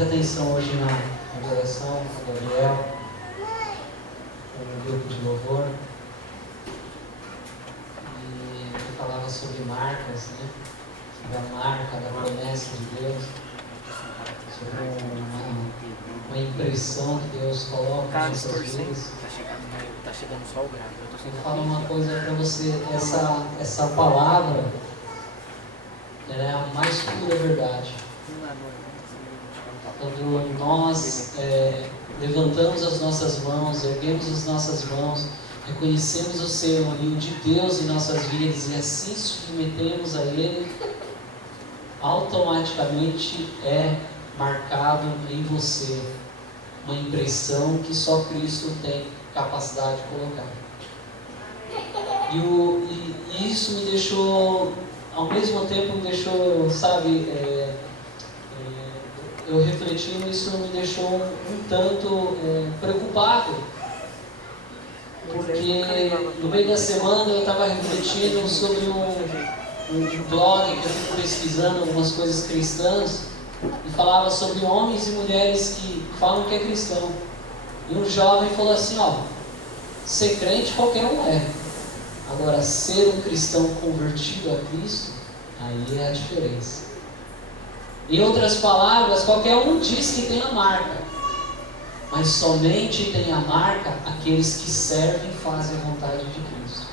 muita atenção hoje na adoração, com o Gabriel, com o grupo de louvor. E ele falava sobre marcas, né? Sobre a marca da promessa de Deus, sobre uma impressão que Deus coloca nas nossas vidas. Tá chegando só o grave. Eu falo uma coisa para você, essa palavra, ela é a mais pura verdade. Quando nós levantamos as nossas mãos, erguemos as nossas mãos, reconhecemos o senhorio de Deus em nossas vidas e assim submetemos a Ele, automaticamente é marcado em você uma impressão que só Cristo tem capacidade de colocar. E isso me deixou, ao mesmo tempo me deixou, sabe, eu refletindo, isso me deixou um tanto preocupado, porque no meio da semana eu estava refletindo sobre um blog que eu fico pesquisando algumas coisas cristãs, e falava sobre homens e mulheres que falam que é cristão. E um jovem falou assim, ser crente qualquer um é. Agora, ser um cristão convertido a Cristo, aí é a diferença. Em outras palavras, qualquer um diz que tem a marca, mas somente tem a marca aqueles que servem e fazem a vontade de Cristo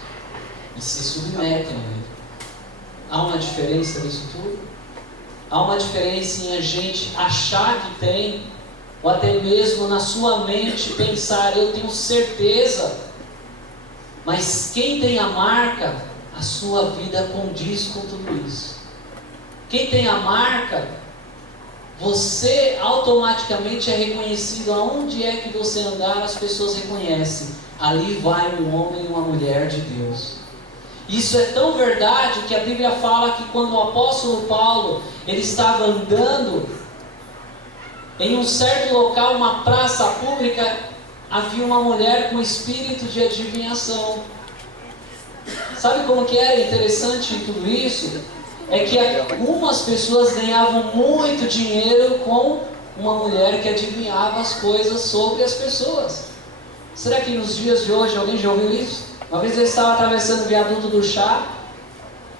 e se submetem a Ele. Há uma diferença nisso tudo? Há uma diferença em a gente achar que tem, ou até mesmo na sua mente pensar, eu tenho certeza, mas quem tem a marca, a sua vida condiz com tudo isso. Quem tem a marca, você automaticamente é reconhecido. Aonde é que você andar, as pessoas reconhecem. Ali vai um homem e uma mulher de Deus. Isso é tão verdade que a Bíblia fala que quando o apóstolo Paulo ele estava andando em um certo local, uma praça pública, havia uma mulher com espírito de adivinhação. Sabe como que era interessante tudo isso? É que algumas pessoas ganhavam muito dinheiro com uma mulher que adivinhava as coisas sobre as pessoas. Será que nos dias de hoje alguém já ouviu isso? Uma vez eu estava atravessando o viaduto do chá,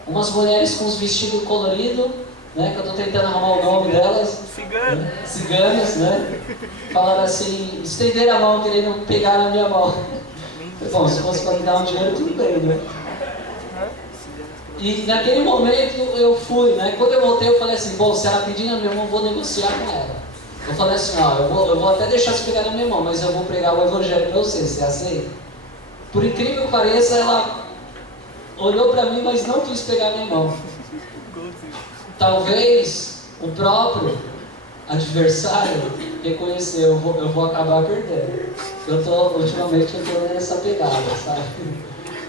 umas mulheres com os vestidos coloridos, né, que eu estou tentando arrumar o nome delas, ciganas, né, falaram assim, estenderam a mão querendo pegar na minha mão. Bom, se fosse para me dar um dinheiro, tudo bem, né? E naquele momento eu fui, né? Quando eu voltei eu falei assim, bom, se ela pedir na minha mão, eu vou negociar com ela. Eu falei assim, eu vou até deixar você pegar na minha mão, mas eu vou pregar o evangelho para você aceita? Por incrível que pareça, ela olhou para mim, mas não quis pegar minha mão. Talvez o próprio adversário reconheceu, eu vou acabar perdendo. Ultimamente eu estou nessa pegada, sabe?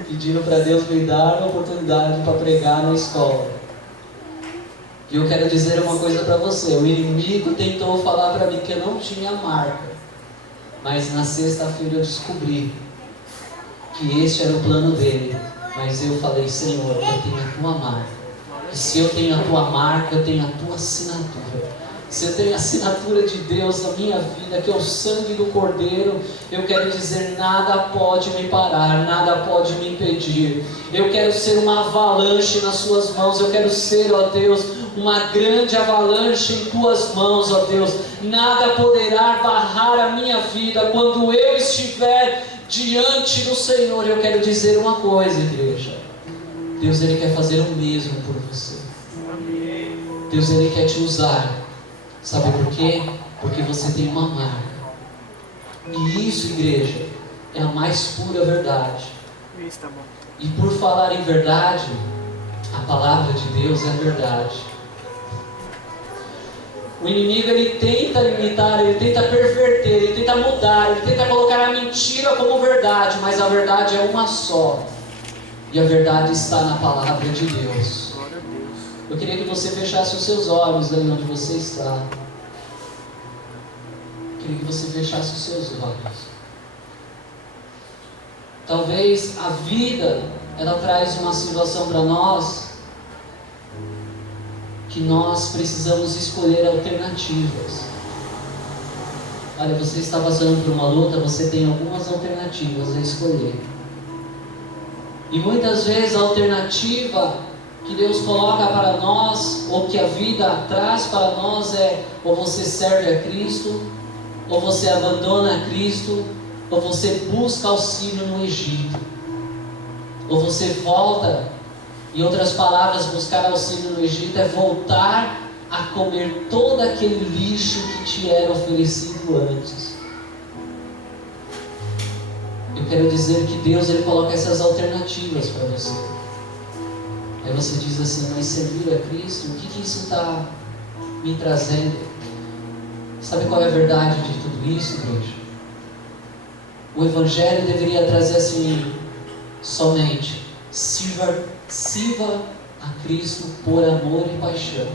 Pedindo para Deus me dar uma oportunidade para pregar na escola. E eu quero dizer uma coisa para você, o inimigo tentou falar para mim que eu não tinha marca, mas na sexta-feira eu descobri que este era o plano dele, mas eu falei, Senhor, eu tenho a tua marca, e se eu tenho a tua marca, eu tenho a tua assinatura. Se eu tenho a assinatura de Deus na minha vida, que é o sangue do Cordeiro, eu quero dizer, nada pode me parar, nada pode me impedir. Eu quero ser uma avalanche nas suas mãos, eu quero ser, ó Deus, uma grande avalanche em tuas mãos, ó Deus. Nada poderá barrar a minha vida quando eu estiver diante do Senhor. Eu quero dizer uma coisa, igreja, Deus ele quer fazer o mesmo por você. Deus ele quer te usar. Sabe por quê? Porque você tem uma marca. E isso, igreja, é a mais pura verdade. E por falar em verdade, a palavra de Deus é verdade. O inimigo ele tenta limitar, ele tenta perverter, ele tenta mudar, ele tenta colocar a mentira como verdade, mas a verdade é uma só. E a verdade está na palavra de Deus. Eu queria que você fechasse os seus olhos aí onde você está. Eu queria que você fechasse os seus olhos. Talvez a vida, ela traz uma situação para nós que nós precisamos escolher alternativas. Olha, você está passando por uma luta, você tem algumas alternativas a escolher. E muitas vezes a alternativa que Deus coloca para nós, ou que a vida traz para nós é: ou você serve a Cristo, ou você abandona a Cristo, ou você busca auxílio no Egito, ou você volta. Em outras palavras, buscar auxílio no Egito é voltar a comer todo aquele lixo que te era oferecido antes. Eu quero dizer que Deus, Ele coloca essas alternativas para você. Aí você diz assim: mas servir a Cristo, o que isso está me trazendo? Sabe qual é a verdade de tudo isso, igreja? O Evangelho deveria trazer assim, somente: sirva a Cristo por amor e paixão.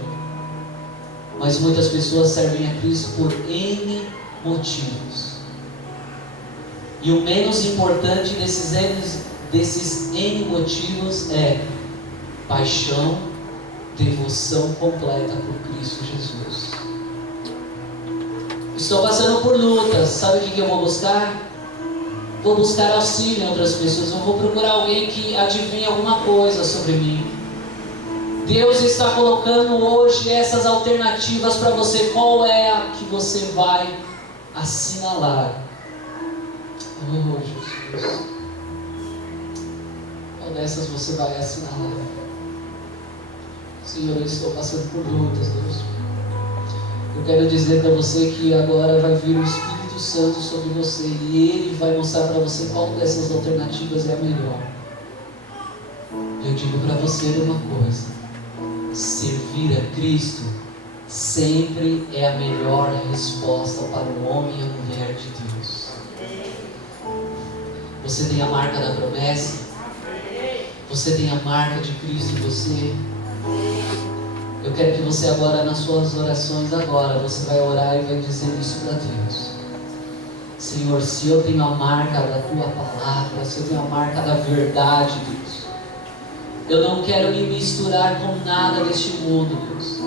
Mas muitas pessoas servem a Cristo por N motivos. E o menos importante desses N motivos é paixão, devoção completa por Cristo Jesus. Estou passando por lutas, sabe o que eu vou buscar? Vou buscar auxílio em outras pessoas, eu vou procurar alguém que adivinhe alguma coisa sobre mim. Deus está colocando hoje essas alternativas para você. Qual é a que você vai assinalar? Oh, Jesus. Qual dessas você vai assinalar? Senhor, eu estou passando por lutas, Deus. Eu quero dizer para você que agora vai vir o Espírito Santo sobre você e Ele vai mostrar para você qual dessas alternativas é a melhor. Eu digo para você uma coisa: servir a Cristo sempre é a melhor resposta para o homem e a mulher de Deus. Você tem a marca da promessa? Você tem a marca de Cristo em você? Eu quero que você agora, nas suas orações agora, você vai orar e vai dizer isso para Deus. Senhor, se eu tenho a marca da Tua palavra, se eu tenho a marca da verdade, Deus, eu não quero me misturar com nada deste mundo, Deus.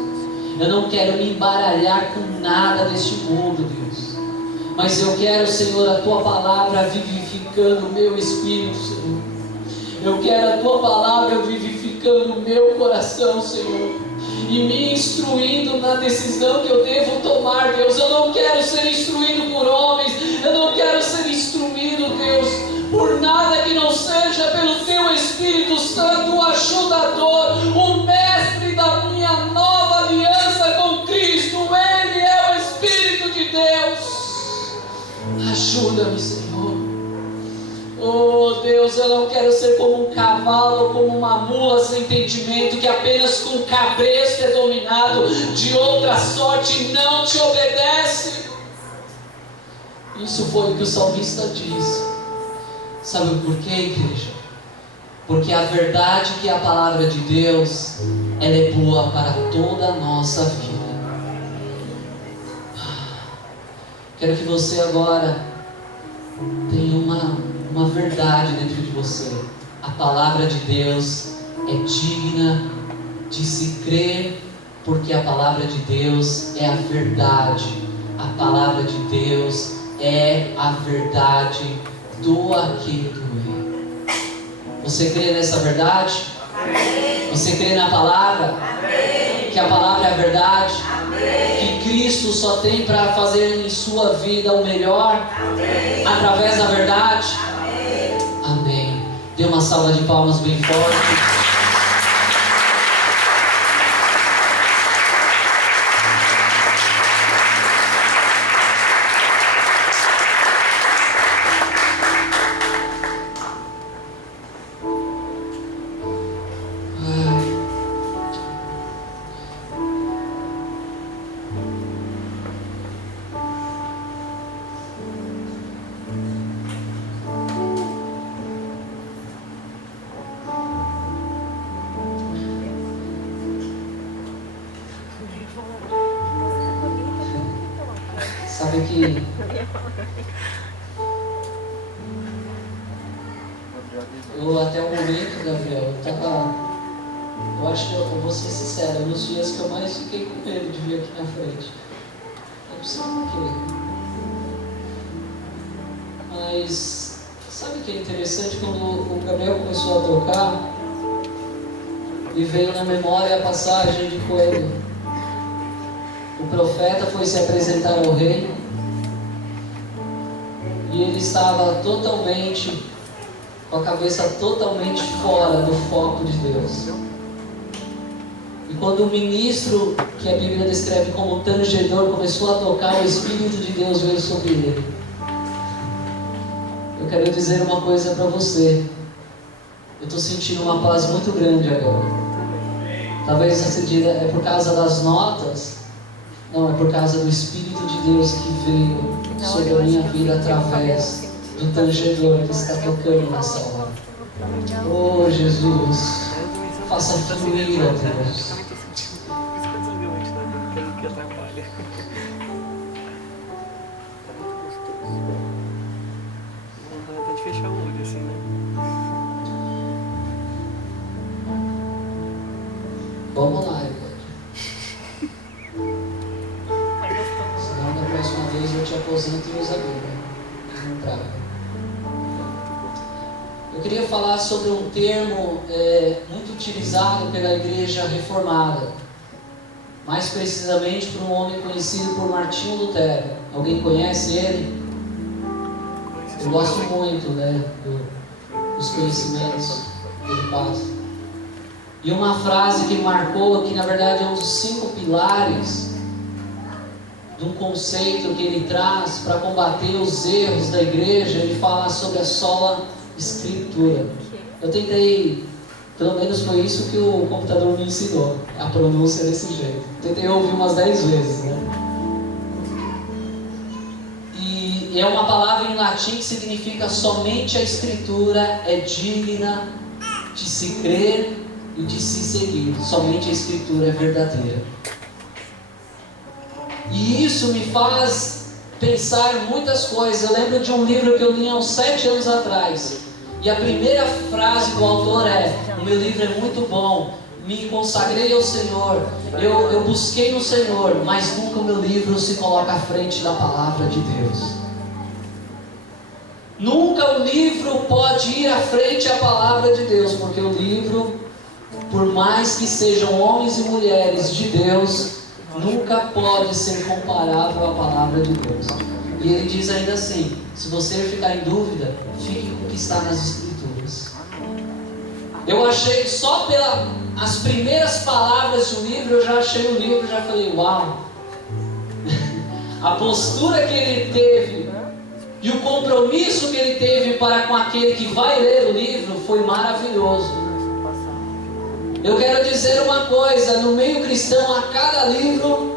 Eu não quero me embaralhar com nada deste mundo, Deus. Mas eu quero, Senhor, a Tua palavra vivificando o meu espírito, Senhor. Eu quero a Tua palavra vivificando o meu coração, Senhor, e me instruindo na decisão que eu devo tomar, Deus. Eu não quero ser instruído por homens, eu não quero ser instruído, Deus, por nada que não seja pelo Teu Espírito Santo, o ajudador, o mestre da minha nova aliança com Cristo. Ele é o Espírito de Deus. Ajuda-me, Senhor. Oh Deus, eu não quero ser como um cavalo ou como uma mula sem entendimento, que apenas com o cabresto é dominado, de outra sorte não te obedece. Isso foi o que o salmista disse. Sabe por quê, igreja? Porque a verdade que é a palavra de Deus, ela é boa para toda a nossa vida. Quero que você agora tenha uma verdade dentro de você. A palavra de Deus é digna de se crer, porque a palavra de Deus é a verdade. A palavra de Deus é a verdade do aquele do Rei. Você crê nessa verdade? Amém. Você crê na palavra? Amém. Que a palavra é a verdade? Amém. Que Cristo só tem para fazer em sua vida o melhor? Amém. Através da verdade? Amém. Amém. Dê uma salva de palmas bem forte. Sabe que eu até o momento, Gabriel, eu acho que eu vou ser sincero, nos dias que eu mais fiquei com medo de vir aqui na frente. Eu não sei porquê. Mas sabe o que é interessante? Quando o Gabriel começou a tocar, e veio na memória a passagem de quando o profeta foi se apresentar ao rei e ele estava totalmente, com a cabeça totalmente fora do foco de Deus. E quando o ministro, que a Bíblia descreve como tangedor, começou a tocar, o Espírito de Deus veio sobre ele. Eu quero dizer uma coisa para você. Eu estou sentindo uma paz muito grande agora. Talvez você diga, é por causa das notas? Não, é por causa do Espírito de Deus que veio sobre a minha vida através do tangedor que está tocando nessa hora. Oh Jesus, faça fluir, ó Deus. Pode fechar o olho assim, né? Vamos lá, Eduardo. Senão da próxima vez eu te aposento e usa a Bíblia. Não traga. Eu queria falar sobre um termo muito utilizado pela igreja reformada. Mais precisamente por um homem conhecido por Martinho Lutero. Alguém conhece ele? Eu gosto muito, dos conhecimentos que ele passa. E uma frase que marcou, que na verdade é um dos 5 pilares de um conceito que ele traz para combater os erros da igreja. Ele fala sobre a sola escritura. Eu tentei, pelo menos foi isso que o computador me ensinou, a pronúncia desse jeito. Tentei ouvir umas 10 vezes, né? E é uma palavra em latim que significa somente a escritura é digna de se crer e de se seguir. Somente a escritura é verdadeira. E isso me faz pensar em muitas coisas. Eu lembro de um livro que eu li há uns 7 anos atrás. E a primeira frase do autor é: o meu livro é muito bom, me consagrei ao Senhor, eu busquei no Senhor, mas nunca o meu livro se coloca à frente da palavra de Deus. Nunca o livro pode ir à frente à palavra de Deus, porque o livro, por mais que sejam homens e mulheres de Deus, nunca pode ser comparável à palavra de Deus. E ele diz ainda assim: se você ficar em dúvida, fique com o que está nas Escrituras. Eu achei, só pelas primeiras palavras do livro, eu já achei o livro, já falei, uau! A postura que ele teve e o compromisso que ele teve para com aquele que vai ler o livro foi maravilhoso. Eu quero dizer uma coisa, no meio cristão, a cada livro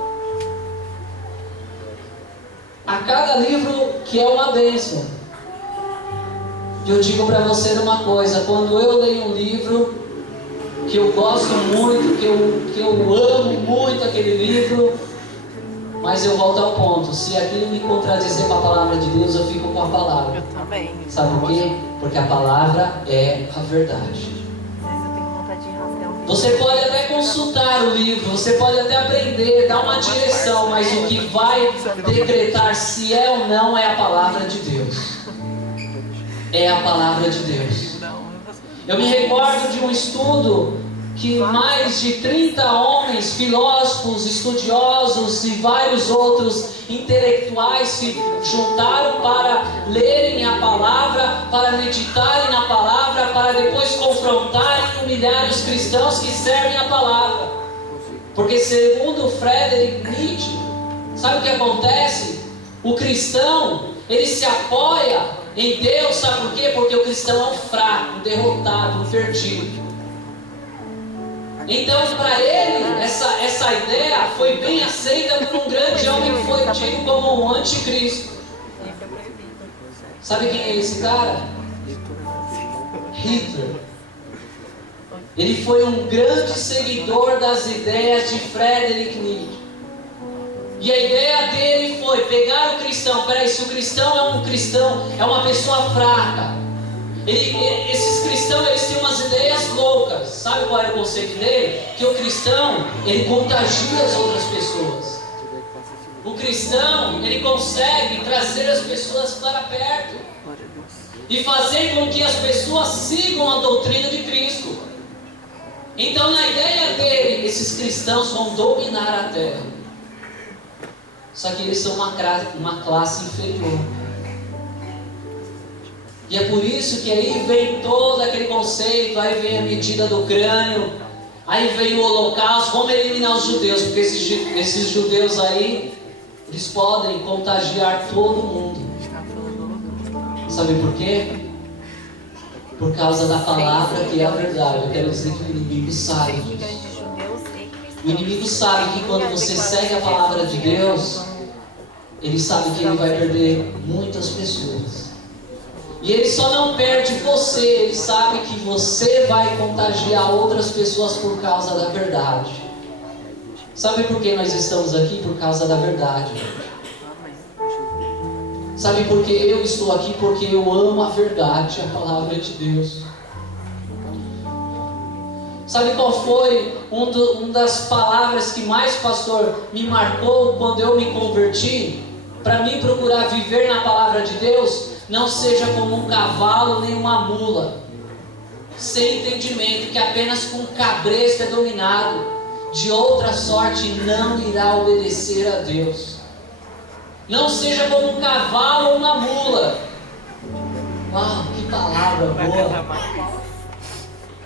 que é uma bênção. E eu digo para você uma coisa: quando eu leio um livro que eu gosto muito, que eu amo muito aquele livro, mas eu volto ao ponto, se aquilo me contradizer com a palavra de Deus, eu fico com a palavra. Eu também. Sabe por quê? Porque a palavra é a verdade. Você pode até consultar o livro, você pode até aprender, dar uma direção, mas o que vai decretar se é ou não é a palavra de Deus. É a palavra de Deus. Eu me recordo de um estudo que mais de 30 homens, filósofos, estudiosos e vários outros intelectuais se juntaram para lerem a palavra, para meditarem na palavra, para depois confrontarem e humilhar os cristãos que servem a palavra. Porque segundo Friedrich Nietzsche, sabe o que acontece? O cristão, ele se apoia em Deus, sabe por quê? Porque o cristão é um fraco, um derrotado, um perdido. Então, para ele, essa ideia foi bem aceita por um grande homem que foi tido como um anticristo. Sabe quem é esse cara? Hitler. Ele foi um grande seguidor das ideias de Friedrich Nietzsche. E a ideia dele foi pegar o cristão. Peraí, se o cristão é uma pessoa fraca, esses cristãos, eles têm umas ideias loucas. Sabe qual é o conceito dele? Que o cristão, ele contagia as outras pessoas. O cristão, ele consegue trazer as pessoas para perto. e fazer com que as pessoas sigam a doutrina de Cristo. Então, na ideia dele, esses cristãos vão dominar a terra. Só que eles são uma classe inferior. E é por isso que aí vem todo aquele conceito, aí vem a medida do crânio, aí vem o holocausto, vamos eliminar os judeus, porque esses judeus aí, eles podem contagiar todo mundo. Sabe por quê? Por causa da palavra que é a verdade. Eu quero dizer que o inimigo sabe disso. O inimigo sabe que quando você segue a palavra de Deus, ele sabe que ele vai perder muitas pessoas. E ele só não perde você, ele sabe que você vai contagiar outras pessoas por causa da verdade. Sabe por que nós estamos aqui? Por causa da verdade. Sabe por que eu estou aqui? Porque eu amo a verdade, a palavra de Deus. Sabe qual foi uma das palavras que mais, pastor, me marcou quando eu me converti? Para mim procurar viver na palavra de Deus, não seja como um cavalo nem uma mula, sem entendimento, que apenas com cabresto é dominado, de outra sorte não irá obedecer a Deus. Não seja como um cavalo ou uma mula. Uau, que palavra boa!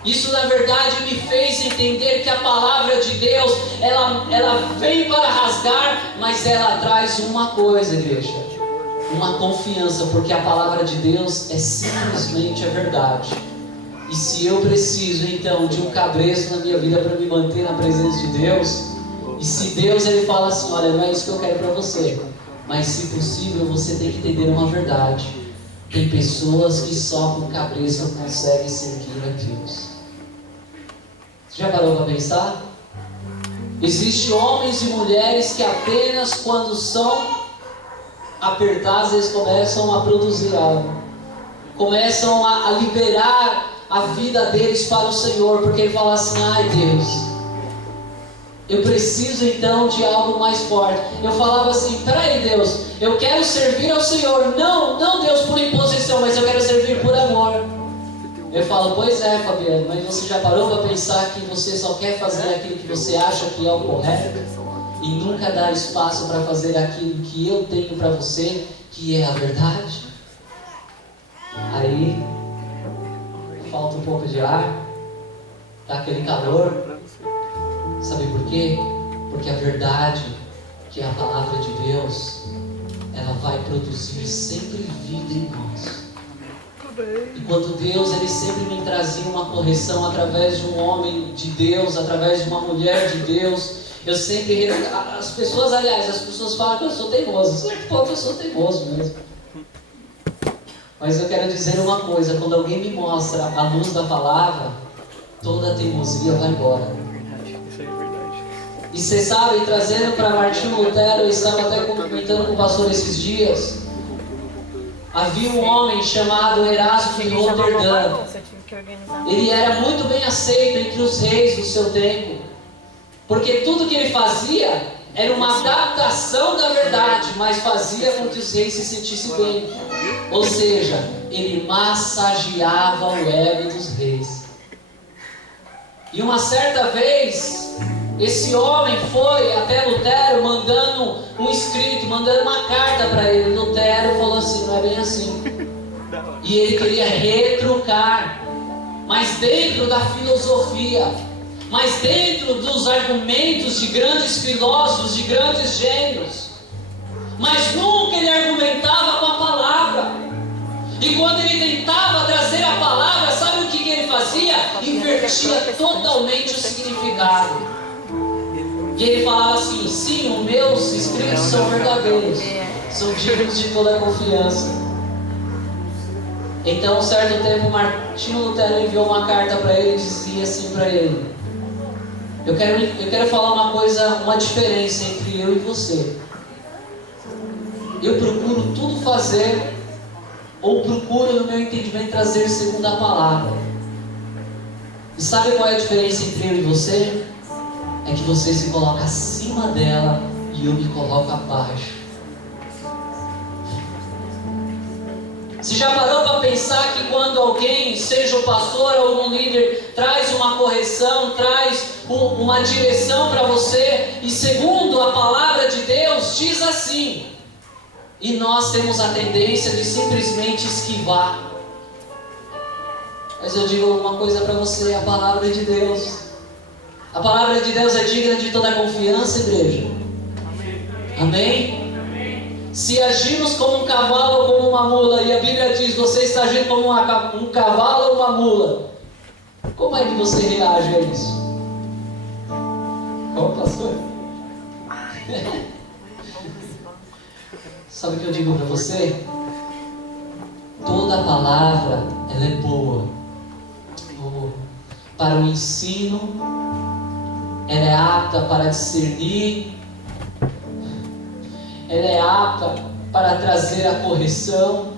Isso na verdade me fez entender que a palavra de Deus, ela vem para rasgar, mas ela traz uma coisa, igreja, uma confiança, porque a palavra de Deus é simplesmente a verdade. E se eu preciso então de um cabresto na minha vida para me manter na presença de Deus, e se Deus ele fala assim, olha, não é isso que eu quero para você, mas se possível você tem que entender uma verdade: tem pessoas que só com cabresto conseguem servir a Deus. Você já parou para pensar? Existem homens e mulheres que apenas quando são apertados eles começam a produzir algo, começam a liberar a vida deles para o Senhor, porque ele fala assim, ai Deus, eu preciso então de algo mais forte. Eu falava assim, peraí Deus, eu quero servir ao Senhor, não Deus por imposição, mas eu quero servir por amor. Eu falo, pois é Fabiano, mas você já parou para pensar que você só quer fazer aquilo que você acha que é o correto e nunca dá espaço para fazer aquilo que eu tenho para você, que é a verdade? Aí falta um pouco de ar, dá aquele calor. Sabe por quê? Porque a verdade, que é a palavra de Deus, ela vai produzir sempre vida em nós. Enquanto Deus, ele sempre me trazia uma correção através de um homem de Deus, através de uma mulher de Deus, eu sempre... As pessoas falam que eu sou teimoso. Certo ponto eu sou teimoso mesmo. Mas eu quero dizer uma coisa, quando alguém me mostra a luz da palavra, toda a teimosia vai embora. E vocês sabem, trazendo para Martinho Lutero, eu estava até comentando com o pastor esses dias, havia um homem chamado Erasmo de Roterdã. Ele era muito bem aceito entre os reis do seu tempo, porque tudo que ele fazia era uma adaptação da verdade, mas fazia com que os reis se sentissem bem. Ou seja, ele massageava o ego dos reis. E uma certa vez, esse homem foi até Lutero mandando um escrito, mandando uma carta para ele. Lutero falou assim, não é bem assim. E ele queria retrucar, mas dentro da filosofia, mas dentro dos argumentos de grandes filósofos, de grandes gênios. Mas nunca ele argumentava com a palavra. E quando ele tentava trazer a palavra, sabe o que ele fazia? Invertia totalmente o significado. E ele falava assim, sim, os meus escritos são verdadeiros, são dignos de toda a confiança. Então, um certo tempo, Martinho Lutero enviou uma carta para ele e dizia assim para ele, eu quero falar uma coisa, uma diferença entre eu e você. Eu procuro tudo fazer, ou procuro no meu entendimento trazer segundo a palavra. E sabe qual é a diferença entre eu e você? É que você se coloca acima dela e eu me coloco abaixo. Você já parou para pensar que quando alguém, seja o pastor ou algum líder, traz uma correção, traz uma direção para você, e segundo a palavra de Deus, diz assim, e nós temos a tendência de simplesmente esquivar. Mas eu digo uma coisa para você, a palavra de Deus. A palavra de Deus é digna de toda confiança, igreja. Amém? Se agimos como um cavalo ou como uma mula, e a Bíblia diz, você está agindo como um cavalo ou uma mula, como é que você reage a isso? Como, pastor? Sabe o que eu digo para você? Toda palavra, ela é boa. Para o ensino, ela é apta para discernir, ela é apta para trazer a correção.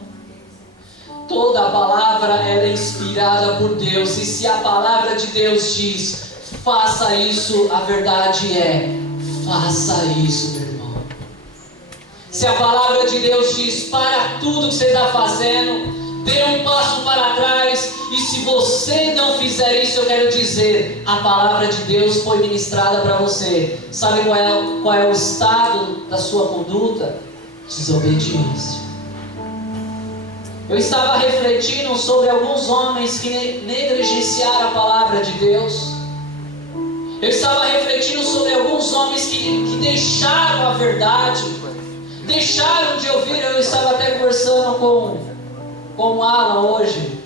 Toda a palavra ela é inspirada por Deus, e se a palavra de Deus diz, faça isso, a verdade é, faça isso, meu irmão. Se a palavra de Deus diz, para tudo que você está fazendo, dê um passo para trás, e se você não fizer isso, eu quero dizer, a palavra de Deus foi ministrada para você. Sabe qual é o estado da sua conduta? Desobediência. Eu estava refletindo sobre alguns homens que negligenciaram a palavra de Deus. Eu estava refletindo sobre alguns homens que deixaram a verdade, deixaram de ouvir. Eu estava até conversando com o Alan hoje.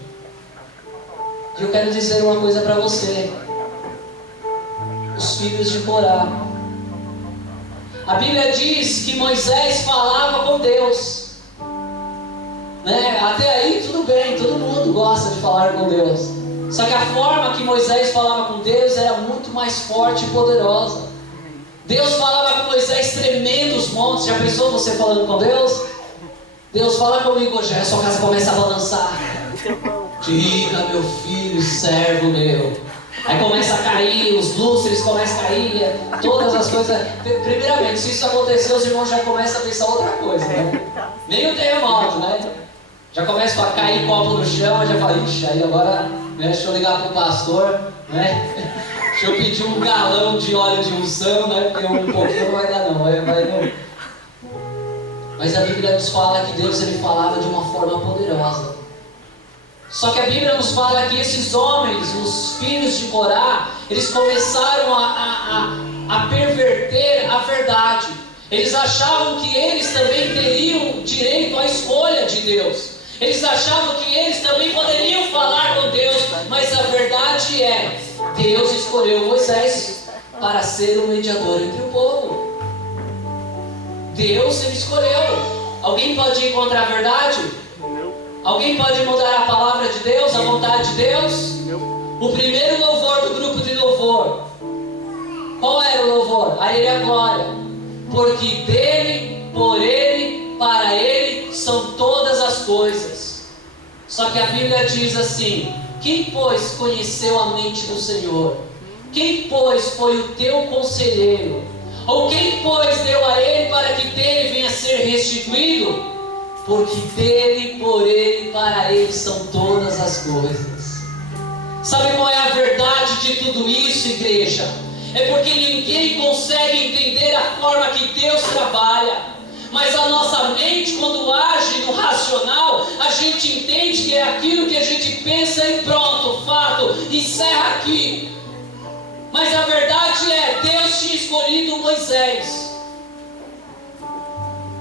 E eu quero dizer uma coisa para você. Os filhos de Corá. A Bíblia diz que Moisés falava com Deus. Até aí tudo bem, todo mundo gosta de falar com Deus. Só que a forma que Moisés falava com Deus era muito mais forte e poderosa. Deus falava com Moisés tremendo os montes. Já pensou você falando com Deus? Deus, fala comigo hoje, a sua casa começa a balançar. Diga, meu filho, servo meu. Aí começa a cair, os lustres começam a cair, todas as coisas. Primeiramente, se isso acontecer, os irmãos já começam a pensar outra coisa, né? Nem o terremoto, né? Já começa a cair copo no chão, já fala, ixi, aí agora, né, deixa eu ligar pro pastor, né? Deixa eu pedir um galão de óleo de unção, né? Porque um pouquinho não vai dar não, vai não. Mas a Bíblia nos fala que Deus ele falava de uma forma poderosa. Só que a Bíblia nos fala que esses homens, os filhos de Corá, eles começaram a perverter a verdade. Eles achavam que eles também teriam direito à escolha de Deus. Eles achavam que eles também poderiam falar com Deus. Mas a verdade é, Deus escolheu Moisés para ser o mediador entre o povo. Deus ele escolheu. Alguém pode encontrar a verdade? Alguém pode mudar a palavra de Deus, a vontade de Deus? O primeiro louvor do grupo de louvor, qual era o louvor? A Ele a glória. Porque dele, por Ele, para Ele são todas as coisas. Só que a Bíblia diz assim, quem pois conheceu a mente do Senhor? Quem pois foi o teu conselheiro? Ou quem pois deu a Ele para que dele venha a ser restituído? Porque dele, por Ele, para Ele são todas as coisas. Sabe qual é a verdade de tudo isso, igreja? É porque ninguém consegue entender a forma que Deus trabalha. Mas a nossa mente, quando age no racional, a gente entende que é aquilo que a gente pensa e pronto, fato, encerra aqui. Mas a verdade é, Deus tinha escolhido Moisés.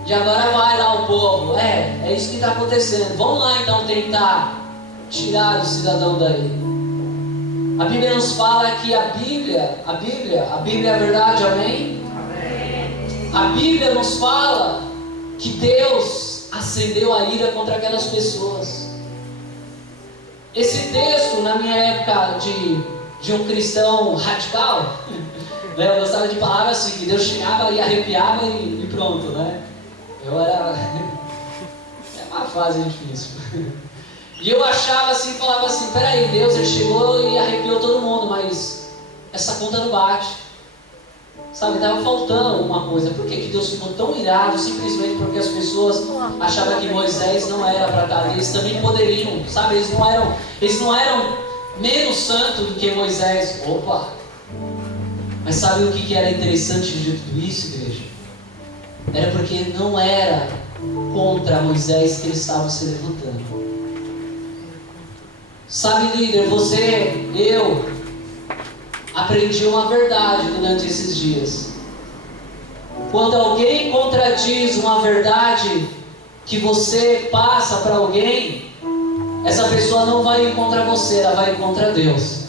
E agora vai lá o povo. É isso que está acontecendo. Vamos lá então tentar tirar o cidadão daí. A Bíblia nos fala que a Bíblia é a verdade, amém? Amém. A Bíblia nos fala que Deus acendeu a ira contra aquelas pessoas. Esse texto, na minha época de um cristão radical, né, eu gostava de palavras assim, que Deus chegava e arrepiava e pronto, né? É uma fase difícil. E eu achava assim, falava assim, peraí, Deus ele chegou e arrepiou todo mundo, mas essa conta não bate. Sabe, estava faltando alguma coisa. Por que Deus ficou tão irado simplesmente porque as pessoas pessoas achavam que Moisés não era para estar ali. Eles também poderiam, sabe? Eles não eram menos santos do que Moisés. Opa! Mas sabe o que era interessante de tudo isso, igreja? Era porque não era contra Moisés que eles estavam se levantando. Sabe, líder, você, eu, aprendi uma verdade durante esses dias. Quando alguém contradiz uma verdade que você passa para alguém, essa pessoa não vai ir contra você, ela vai ir contra Deus.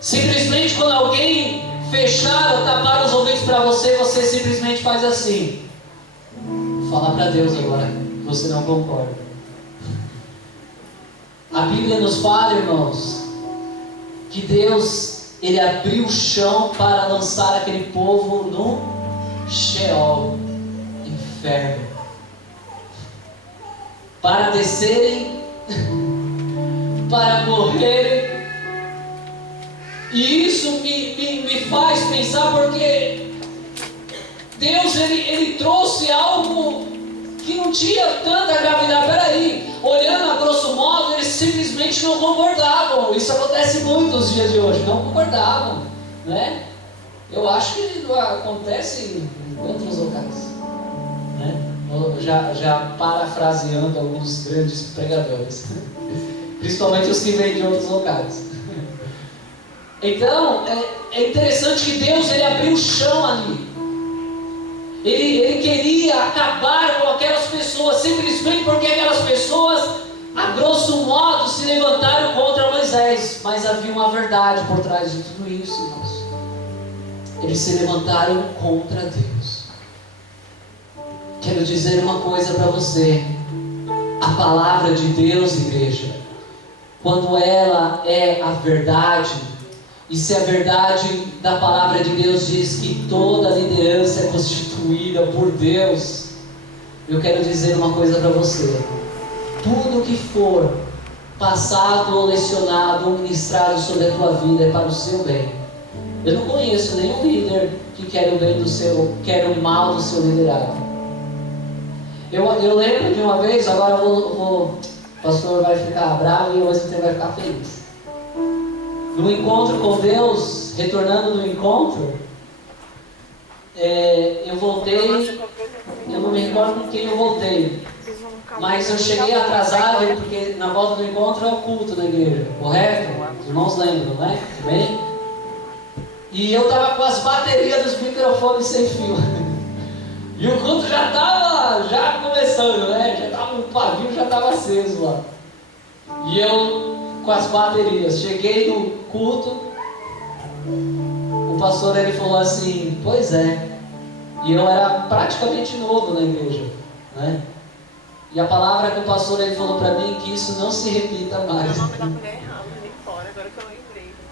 Simplesmente quando alguém fechar ou tapar os ouvidos para você, você simplesmente faz assim. Vou falar para Deus agora, você não concorda. A Bíblia nos fala, irmãos, que Deus, Ele abriu o chão para lançar aquele povo no Sheol, inferno, para descerem, para morrerem. E isso me faz pensar, porque Deus ele trouxe algo que não tinha tanta gravidade. Peraí, olhando a grosso modo, eles simplesmente não concordavam. Isso acontece muito nos dias de hoje, não concordavam, né? Eu acho que acontece em outros locais, né? Já parafraseando alguns grandes pregadores, principalmente os que vêm de outros locais. Então, é interessante que Deus ele abriu o chão ali. Ele queria acabar com aquelas pessoas, simplesmente porque aquelas pessoas, a grosso modo, se levantaram contra Moisés. Mas havia uma verdade por trás de tudo isso, irmãos. Eles se levantaram contra Deus. Quero dizer uma coisa para você. A palavra de Deus, igreja, quando ela é a verdade, e se a verdade da palavra de Deus diz que toda liderança é constituída por Deus, eu quero dizer uma coisa para você. Tudo que for passado ou lecionado ou ministrado sobre a tua vida é para o seu bem. Eu não conheço nenhum líder que quer o bem do seu, quer o mal do seu liderado. Eu lembro de uma vez, agora o pastor vai ficar bravo e eu mesmo tempo vai ficar feliz. No encontro com Deus, retornando do encontro, eu voltei, eu não me recordo com quem eu voltei, mas eu cheguei atrasado, porque na volta do encontro é o culto na igreja, correto? Os irmãos lembram, não é? Bem? E eu estava com as baterias dos microfones sem fio. E o culto já estava começando, né? O pavio já estava aceso lá. E eu com as baterias, cheguei no culto, o pastor ele falou assim, pois é, e eu era praticamente novo na igreja, né? E a palavra que o pastor ele falou para mim, que isso não se repita mais.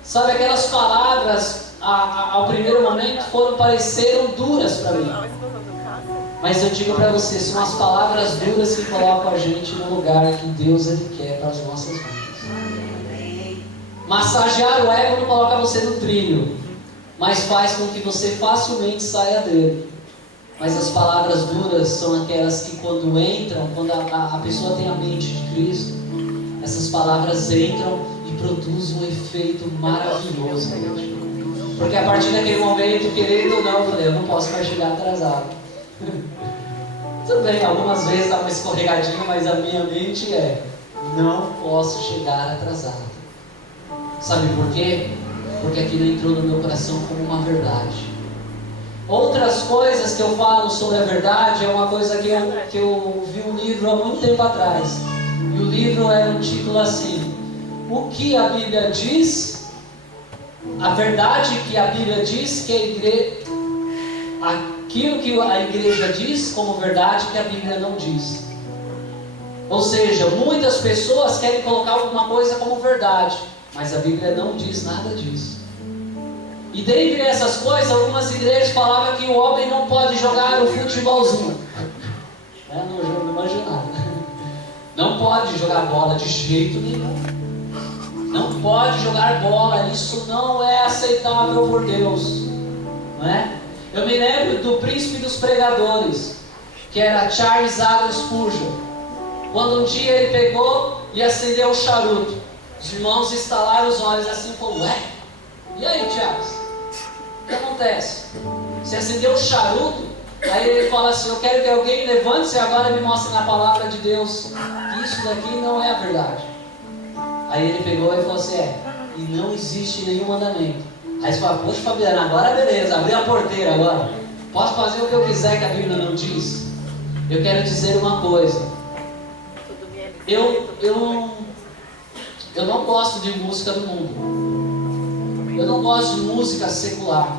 Sabe, aquelas palavras ao primeiro momento pareceram duras para mim, mas eu digo para você, são as palavras duras que colocam a gente no lugar que Deus ele quer para as nossas vidas. Massagear o ego não coloca você no trilho, mas faz com que você facilmente saia dele. Mas as palavras duras são aquelas que quando entram, quando a pessoa tem a mente de Cristo, essas palavras entram e produzem um efeito maravilhoso. Porque a partir daquele momento, querendo ou não, eu falei, eu não posso mais chegar atrasado. Tudo bem, algumas vezes dá uma escorregadinha, mas a minha mente não posso chegar atrasado. Sabe por quê? Porque aquilo entrou no meu coração como uma verdade. Outras coisas que eu falo sobre a verdade é uma coisa que eu vi um livro há muito tempo atrás. E o livro era um título assim: o que a Bíblia diz, a verdade que a Bíblia diz que aquilo que a igreja diz como verdade que a Bíblia não diz. Ou seja, muitas pessoas querem colocar alguma coisa como verdade, mas a Bíblia não diz nada disso. E dentre essas coisas, algumas igrejas falavam que o homem não pode jogar o futebolzinho. Não manjo nada. Não pode jogar bola de jeito nenhum. Não pode jogar bola, isso não é aceitável por Deus. Não é? Eu me lembro do príncipe dos pregadores. que era Charles Haddon Spurgeon. Quando um dia ele pegou e acendeu o charuto, os irmãos estalaram os olhos assim, como, ué? E aí, Charles? O que acontece? Você acendeu o charuto, aí ele fala assim, eu quero que alguém levante-se agora e me mostre na palavra de Deus que isso daqui não é a verdade. Aí ele pegou e falou assim, e não existe nenhum mandamento. Aí você fala, poxa Fabiana, agora beleza, abri a porteira agora. Posso fazer o que eu quiser que a Bíblia não diz? Eu quero dizer uma coisa. Eu não gosto de música do mundo. Eu não gosto de música secular.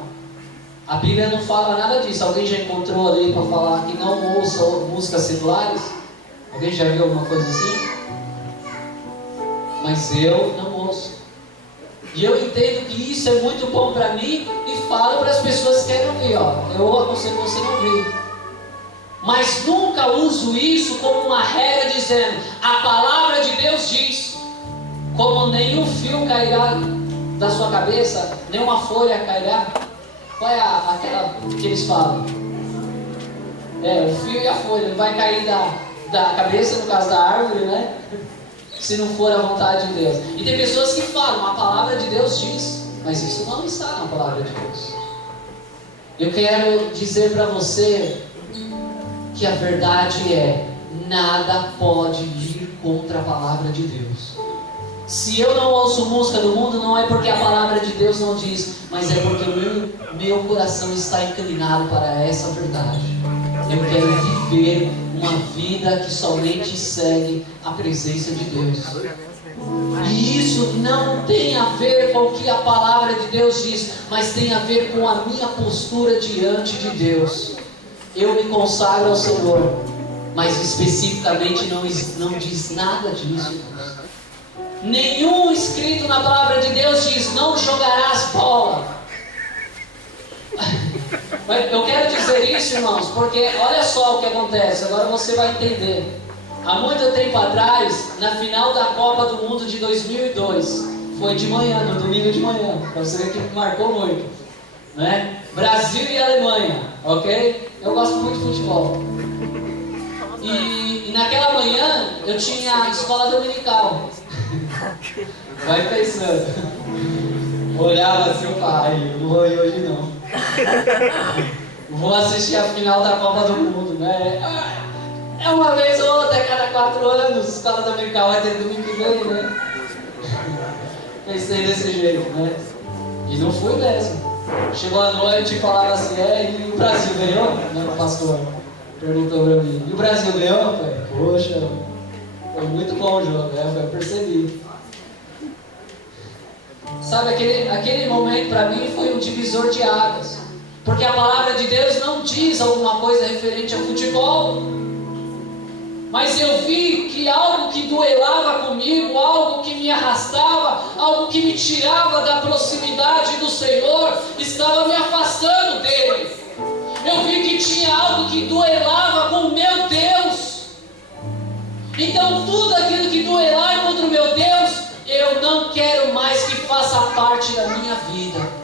A Bíblia não fala nada disso. Alguém já encontrou ali para falar que não ouça músicas seculares? Alguém já viu alguma coisa assim? Mas eu não ouço. E eu entendo que isso é muito bom para mim e falo para as pessoas que querem ouvir. Eu aconselho você não ouvir. Mas nunca uso isso como uma regra dizendo, a palavra de Deus diz, como nenhum fio cairá da sua cabeça, nenhuma folha cairá. Qual é aquela que eles falam? O fio e a folha, não vai cair da cabeça, no caso da árvore, né? Se não for a vontade de Deus. E tem pessoas que falam, a palavra de Deus diz, mas isso não está na palavra de Deus. Eu quero dizer para você que a verdade é, nada pode ir contra a palavra de Deus. Se eu não ouço música do mundo, não é porque a palavra de Deus não diz, mas é porque o meu coração está inclinado para essa verdade. Eu quero viver uma vida que somente segue a presença de Deus. E isso não tem a ver com o que a palavra de Deus diz, mas tem a ver com a minha postura diante de Deus. Eu me consagro ao Senhor, mas especificamente não diz nada disso. Nenhum escrito na palavra de Deus diz, não jogarás bola. Eu quero dizer isso, irmãos, porque olha só o que acontece, agora você vai entender. Há muito tempo atrás, na final da Copa do Mundo de 2002, foi de manhã, no domingo de manhã, para você ver que marcou muito, né? Brasil e Alemanha, ok? Eu gosto muito de futebol. E naquela manhã eu tinha escola dominical. Vai pensando. Olhava assim, eu falava, eu não vou ir hoje não. Vou assistir a final da Copa do Mundo, né? É uma vez ou outra, a cada 4 anos, escola dominical vai ter domingo que vem, né? Pensei desse jeito, né? E não fui mesmo. Chegou a noite e falava assim, e o Brasil ganhou? Né, o pastor perguntou pra mim, e o Brasil ganhou? Eu falei, poxa, foi muito bom o jogo, né? Eu percebi. Sabe, aquele momento para mim foi um divisor de águas. Porque a palavra de Deus não diz alguma coisa referente a futebol. Mas eu vi que algo que duelava comigo, algo que me arrastava, algo que me tirava da proximidade do Senhor, estava me afastando dele. Eu vi que tinha algo que duelava com o meu Deus. Então tudo aquilo que duelar contra o meu Deus, eu não quero mais que faça parte da minha vida.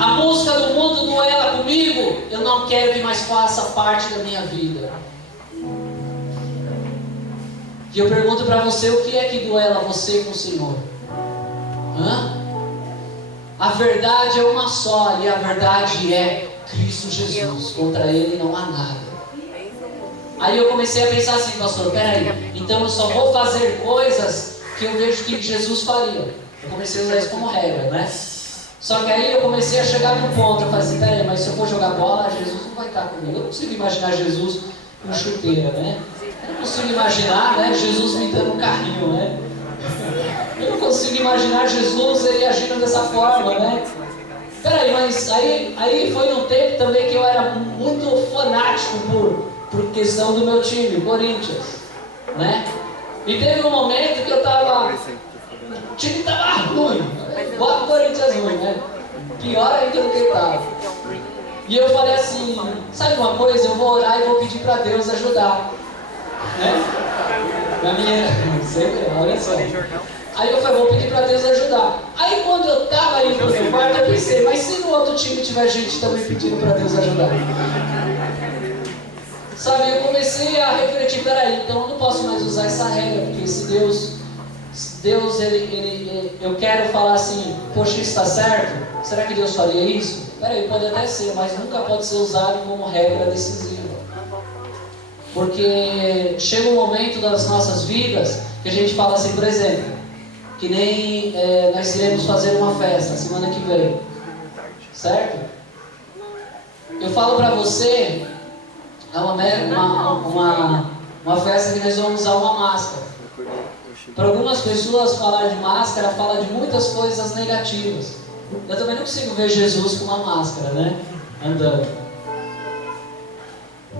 A música do mundo duela comigo, eu não quero que mais faça parte da minha vida. E eu pergunto para você, o que é que duela você com o Senhor? A verdade é uma só, e a verdade é Cristo Jesus. Contra Ele não há nada. Aí eu comecei a pensar assim, pastor, peraí, então eu só vou fazer coisas que eu vejo que Jesus faria. Eu comecei a usar isso como regra, né? Só que aí eu comecei a chegar num ponto, eu falei assim, peraí, mas se eu for jogar bola, Jesus não vai estar comigo. Eu não consigo imaginar Jesus com chuteira, né? Eu não consigo imaginar, né, Jesus me dando um carrinho, né? Eu não consigo imaginar Jesus ele agindo dessa forma, né? Peraí, mas aí foi num tempo também que eu era muito fanático por questão do meu time, Corinthians, né? E teve um momento que eu tava... O time tava ruim, igual o Corinthians ruim, né? Pior ainda do que estava. E eu falei assim, sabe uma coisa? Eu vou orar e vou pedir para Deus ajudar. Né? Na minha... Sempre, olha só. Aí eu falei, vou pedir para Deus ajudar. Aí quando eu estava indo pro meu quarto, eu pensei, mas se no outro time tiver gente também pedindo para Deus ajudar? Sabe, eu comecei a refletir, peraí, então eu não posso mais usar essa regra, porque se Deus, eu quero falar assim, poxa, isso está certo? Será que Deus faria isso? Peraí, pode até ser, mas nunca pode ser usado como regra decisiva. Porque chega um momento das nossas vidas que a gente fala assim, por exemplo, que nem nós iremos fazer uma festa semana que vem, certo? Eu falo para você, é uma festa que nós vamos usar uma máscara. Para algumas pessoas falar de máscara fala de muitas coisas negativas. Eu também não consigo ver Jesus com uma máscara, né? Andando.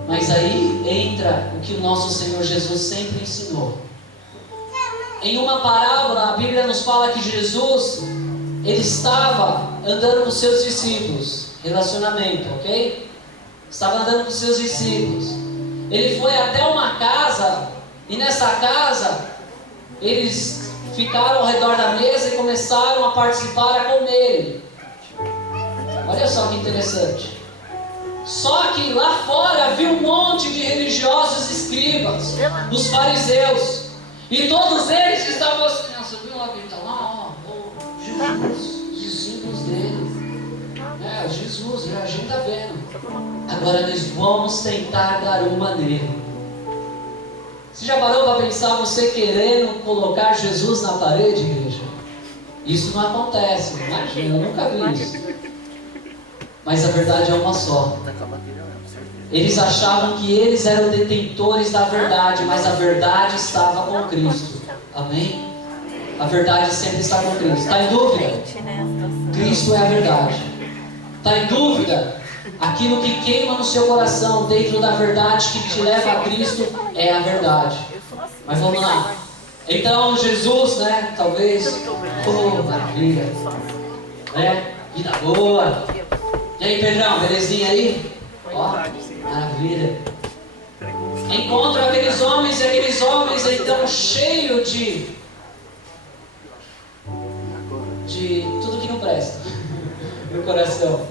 Mas aí entra o que o nosso Senhor Jesus sempre ensinou. Em uma parábola, a Bíblia nos fala que Jesus, ele estava andando com seus discípulos. Relacionamento, ok? Estava andando com seus discípulos. Ele foi até uma casa, e nessa casa, eles ficaram ao redor da mesa e começaram a participar, a comer. Olha só que interessante. Só que lá fora havia um monte de religiosos escribas, os fariseus, e todos eles que estavam assim, você viu lá que está lá, Jesus, os discípulos dele. Jesus, a gente está vendo. Agora nós vamos tentar dar uma nele. Você já parou para pensar você querendo colocar Jesus na parede, igreja? Isso não acontece, imagina, eu nunca vi isso. Mas a verdade é uma só. Eles achavam que eles eram detentores da verdade, mas a verdade estava com Cristo. Amém? A verdade sempre está com Cristo. Está em dúvida? Cristo é a verdade. Está em dúvida? Aquilo que queima no seu coração dentro da verdade que te leva a Cristo é a verdade. Mas vamos lá. Então Jesus, né? Talvez. Oh, maravilha. Né? Vida boa. E aí, Pedrão, belezinha aí? Ó, maravilha. Encontra aqueles homens e aqueles homens então cheios de tudo que não presta no coração.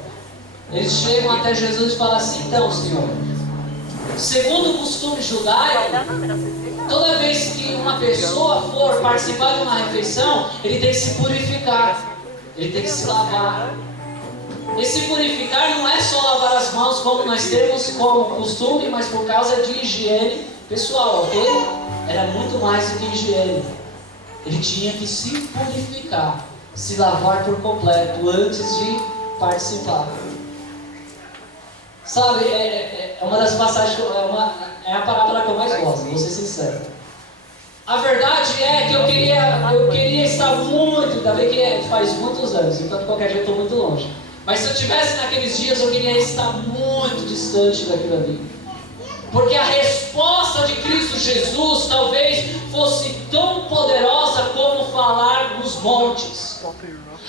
Eles chegam até Jesus e falam assim, então, Senhor, segundo o costume judaico, toda vez que uma pessoa for participar de uma refeição, ele tem que se purificar, ele tem que se lavar. Esse purificar não é só lavar as mãos como nós temos como costume, mas por causa de higiene pessoal, ok? Era muito mais do que higiene. Ele tinha que se purificar, se lavar por completo antes de participar. Sabe, é uma das passagens, é a parábola que eu mais gosto, vou ser sincero. A verdade é que eu queria estar muito, ainda bem que faz muitos anos, então de qualquer jeito eu estou muito longe. Mas se eu estivesse naqueles dias, eu queria estar muito distante daquilo ali. Porque a resposta de Cristo Jesus talvez fosse tão poderosa como falar nos montes.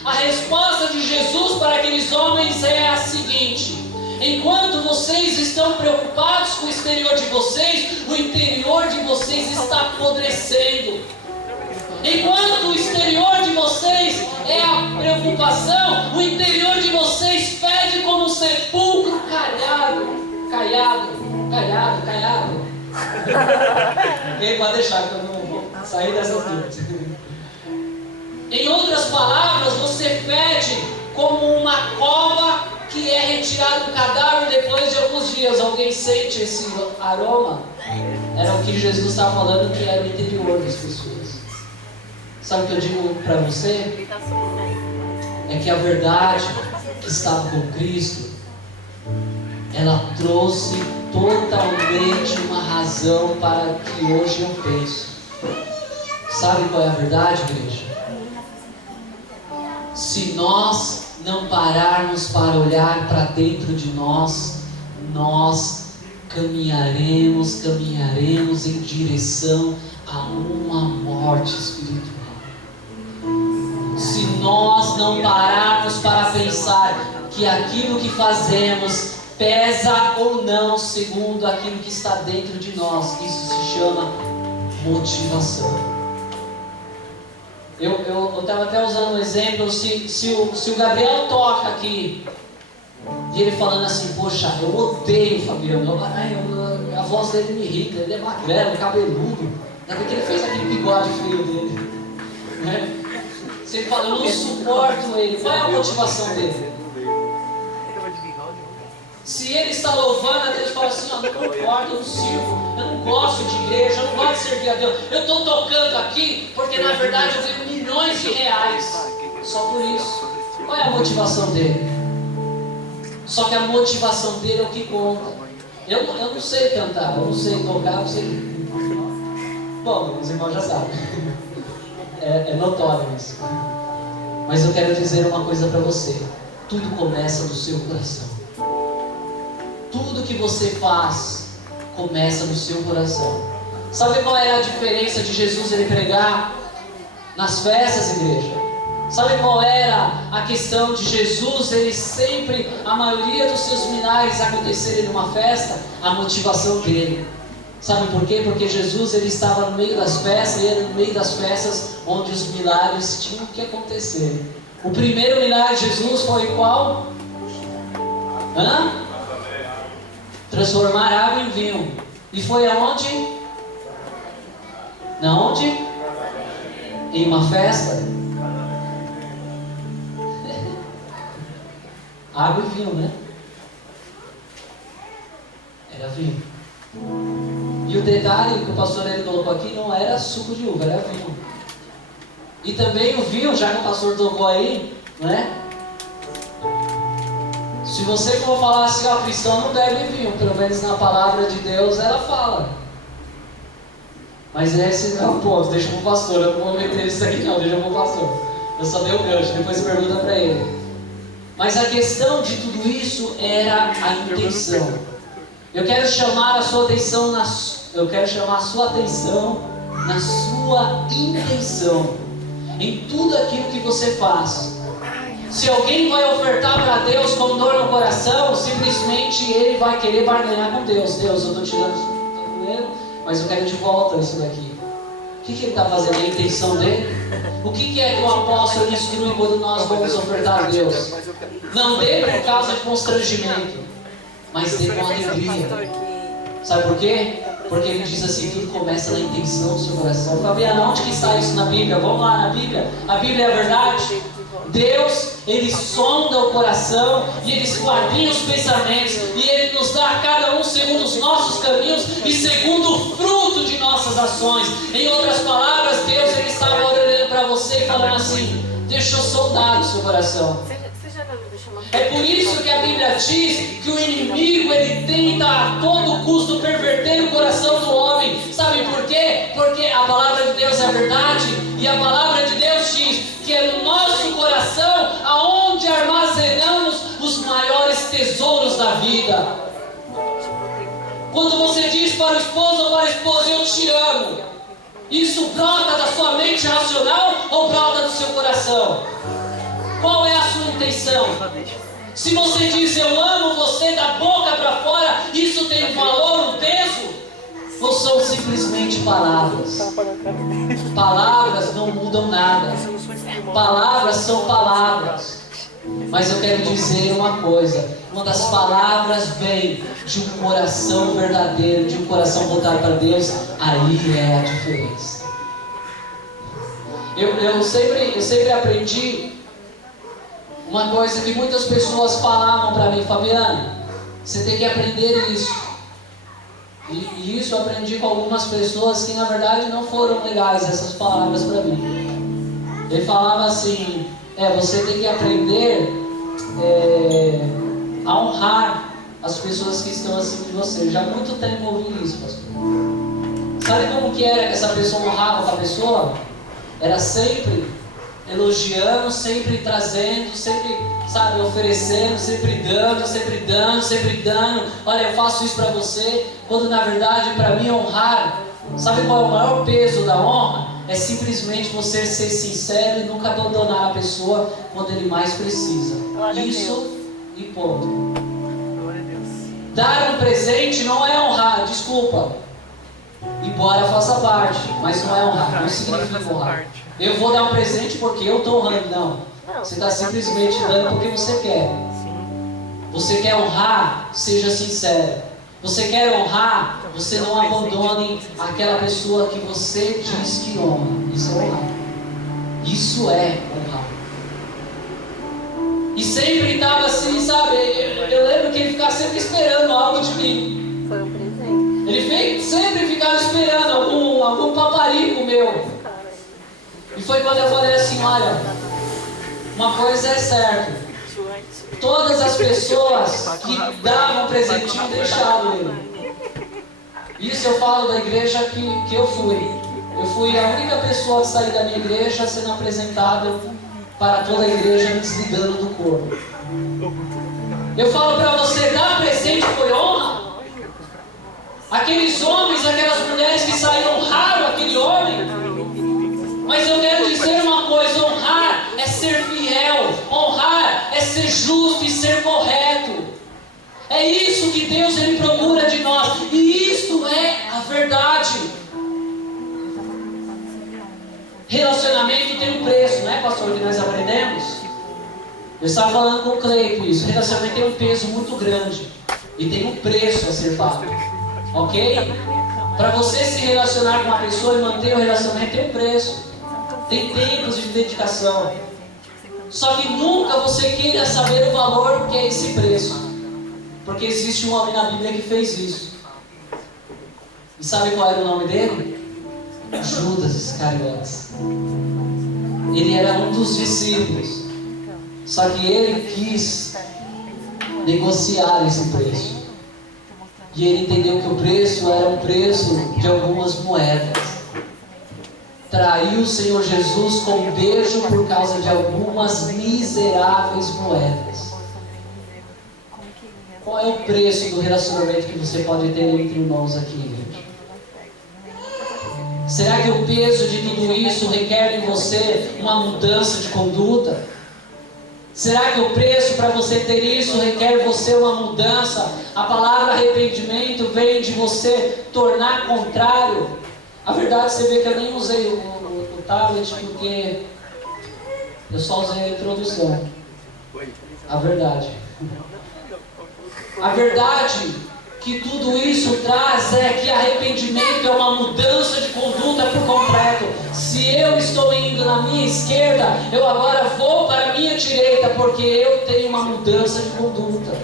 A resposta de Jesus para aqueles homens é a seguinte: enquanto vocês estão preocupados com o exterior de vocês, o interior de vocês está apodrecendo. Enquanto o exterior de vocês é a preocupação, o interior de vocês fede como um sepulcro caiado. Ninguém pode deixar que eu não vou sair dessas dúvidas. Em outras palavras, você fede como uma cova que é retirado um cadáver depois de alguns dias. Alguém sente esse aroma? Era o que Jesus estava falando, que era o interior das pessoas. Sabe o que eu digo para você? É que a verdade que estava com Cristo, ela trouxe totalmente uma razão para que hoje eu penso. Sabe qual é a verdade, igreja? Se nós não pararmos para olhar para dentro de nós, nós caminharemos em direção a uma morte espiritual. Se nós não pararmos para pensar que aquilo que fazemos pesa ou não segundo aquilo que está dentro de nós, isso se chama motivação. Eu estava até usando um exemplo, se o Gabriel toca aqui, e ele falando assim, poxa, eu odeio o Fabiano, a voz dele me irrita, ele é magrelo, cabeludo. Ainda bem que ele fez aquele bigode feio dele. Né? Você fala, eu não suporto ele. Qual é a motivação dele? Se ele está louvando a Deus, fala assim, ó, não concordo, eu não sirvo, eu não gosto de igreja, eu não gosto de servir a Deus. Eu estou tocando aqui porque na verdade eu ganho milhões de reais. Só por isso. Qual é a motivação dele? Só que a motivação dele é o que conta. Eu não sei cantar, eu não sei tocar, eu não sei. Bom, os irmãos já sabem. É notório isso. Mas eu quero dizer uma coisa para você. Tudo começa no seu coração. Tudo que você faz começa no seu coração. Sabe qual era a diferença de Jesus ele pregar nas festas, igreja? Sabe qual era a questão de Jesus ele sempre, a maioria dos seus milagres acontecerem numa festa? A motivação dele. Sabe por quê? Porque Jesus ele estava no meio das festas e era no meio das festas onde os milagres tinham que acontecer. O primeiro milagre de Jesus foi qual? Transformar água em vinho. E foi aonde? Na onde? Em uma festa. Água e vinho, né? Era vinho. E o detalhe que o pastor ele colocou aqui não era suco de uva, era vinho. E também o vinho, já que o pastor tocou aí, né? Se você for falar assim, ó, cristão não bebe vinho, pelo menos na palavra de Deus ela fala. Mas esse não é o ponto, deixa pro pastor, eu não vou meter isso aqui não, deixa pro pastor. Eu só dei o gancho, depois pergunta para ele. Mas a questão de tudo isso era a intenção. Eu quero chamar a sua atenção na sua intenção. Em tudo aquilo que você faz. Se alguém vai ofertar para Deus com dor no coração, simplesmente ele vai querer barganhar com Deus. Deus, eu estou tirando isso do dinheiro, mas eu quero de volta isso daqui. O que ele está fazendo? A intenção dele? O que é que o apóstolo instrui quando nós vamos ofertar a Deus? Não dê por causa de constrangimento, mas dê com alegria. Sabe por quê? Porque ele diz assim, tudo começa na intenção do seu coração. Fabiana, onde que está isso na Bíblia? Vamos lá na Bíblia. A Bíblia é a verdade. Deus, Ele sonda o coração e Ele esquadrinha os pensamentos e Ele nos dá a cada um segundo os nossos caminhos e segundo o fruto de nossas ações. Em outras palavras, Deus Ele estava olhando para você e falando assim, deixa eu sondar o seu coração. É por isso que a Bíblia diz que o inimigo ele tenta a todo custo perverter o coração do homem. Sabe por quê? Porque a palavra de Deus é verdade e a palavra de Deus diz que é no nosso coração aonde armazenamos os maiores tesouros da vida. Quando você diz para o esposo ou para a esposa, eu te amo, isso brota da sua mente racional ou brota do seu coração? Qual é a sua intenção? Se você diz eu amo você da boca para fora, isso tem um valor, um peso? Ou são simplesmente palavras? Palavras não mudam nada. Palavras são palavras. Mas eu quero dizer uma coisa. Quando as palavras vêm de um coração verdadeiro, de um coração voltado para Deus, aí é a diferença. Eu sempre aprendi uma coisa que muitas pessoas falavam para mim, Fabiano, você tem que aprender isso. E isso eu aprendi com algumas pessoas que na verdade não foram legais essas palavras para mim. Ele falava assim, você tem que aprender a honrar as pessoas que estão acima de você. Eu já há muito tempo ouvi isso, pastor. Sabe como que era que essa pessoa honrava a pessoa? Era sempre elogiando, sempre trazendo, sempre, sabe, oferecendo, sempre dando, sempre dando, sempre dando. Olha, eu faço isso para você. Quando na verdade, para mim, honrar, sabe qual é o maior peso da honra? É simplesmente você ser sincero e nunca abandonar a pessoa quando ele mais precisa. Isso e ponto. Dar um presente não é honrar, desculpa. Embora faça parte, mas não é honrar, não significa honrar. Eu vou dar um presente porque eu estou honrando, não. Você está simplesmente dando porque você quer. Você quer honrar? Seja sincero. Você quer honrar? Você não abandone aquela pessoa que você diz que honra. Isso é honrar. Isso é honrar. E sempre estava assim, sabe? Eu lembro que ele ficava sempre esperando algo de mim. Foi um presente. Ele sempre ficava esperando algum paparico meu. E foi quando eu falei assim, olha, uma coisa é certa. Todas as pessoas que davam presentinho deixaram ele. Isso eu falo da igreja que eu fui. Eu fui a única pessoa que saiu da minha igreja sendo apresentada para toda a igreja, me desligando do corpo. Eu falo para você, dar presente foi honra? Aqueles homens, aquelas mulheres que saíram, honraram aquele homem. Mas eu quero dizer uma coisa, honrar é ser fiel, honrar é ser justo e ser correto. É isso que Deus ele procura de nós, e isto é a verdade. Relacionamento tem um preço, não é, pastor, que nós aprendemos? Eu estava falando com o Cleiton isso, relacionamento tem um peso muito grande, e tem um preço a ser pago, ok? Para você se relacionar com uma pessoa e manter o relacionamento tem um preço. Tem tempos de dedicação. Só que nunca você queira saber o valor que é esse preço. Porque existe um homem na Bíblia que fez isso. E sabe qual era o nome dele? Judas Iscariotes. Ele era um dos discípulos. Só que ele quis negociar esse preço. E ele entendeu que o preço era um preço de algumas moedas. Traiu o Senhor Jesus com um beijo por causa de algumas miseráveis moedas. Qual é o preço do relacionamento que você pode ter entre irmãos aqui, gente? Será que o peso de tudo isso requer em você uma mudança de conduta? Será que o preço para você ter isso requer você uma mudança? A palavra arrependimento vem de você tornar contrário. A verdade, você vê que eu nem usei o tablet porque eu só usei a introdução. A verdade. A verdade que tudo isso traz é que arrependimento é uma mudança de conduta por completo. Se eu estou indo na minha esquerda, eu agora vou para a minha direita, porque eu tenho uma mudança de conduta.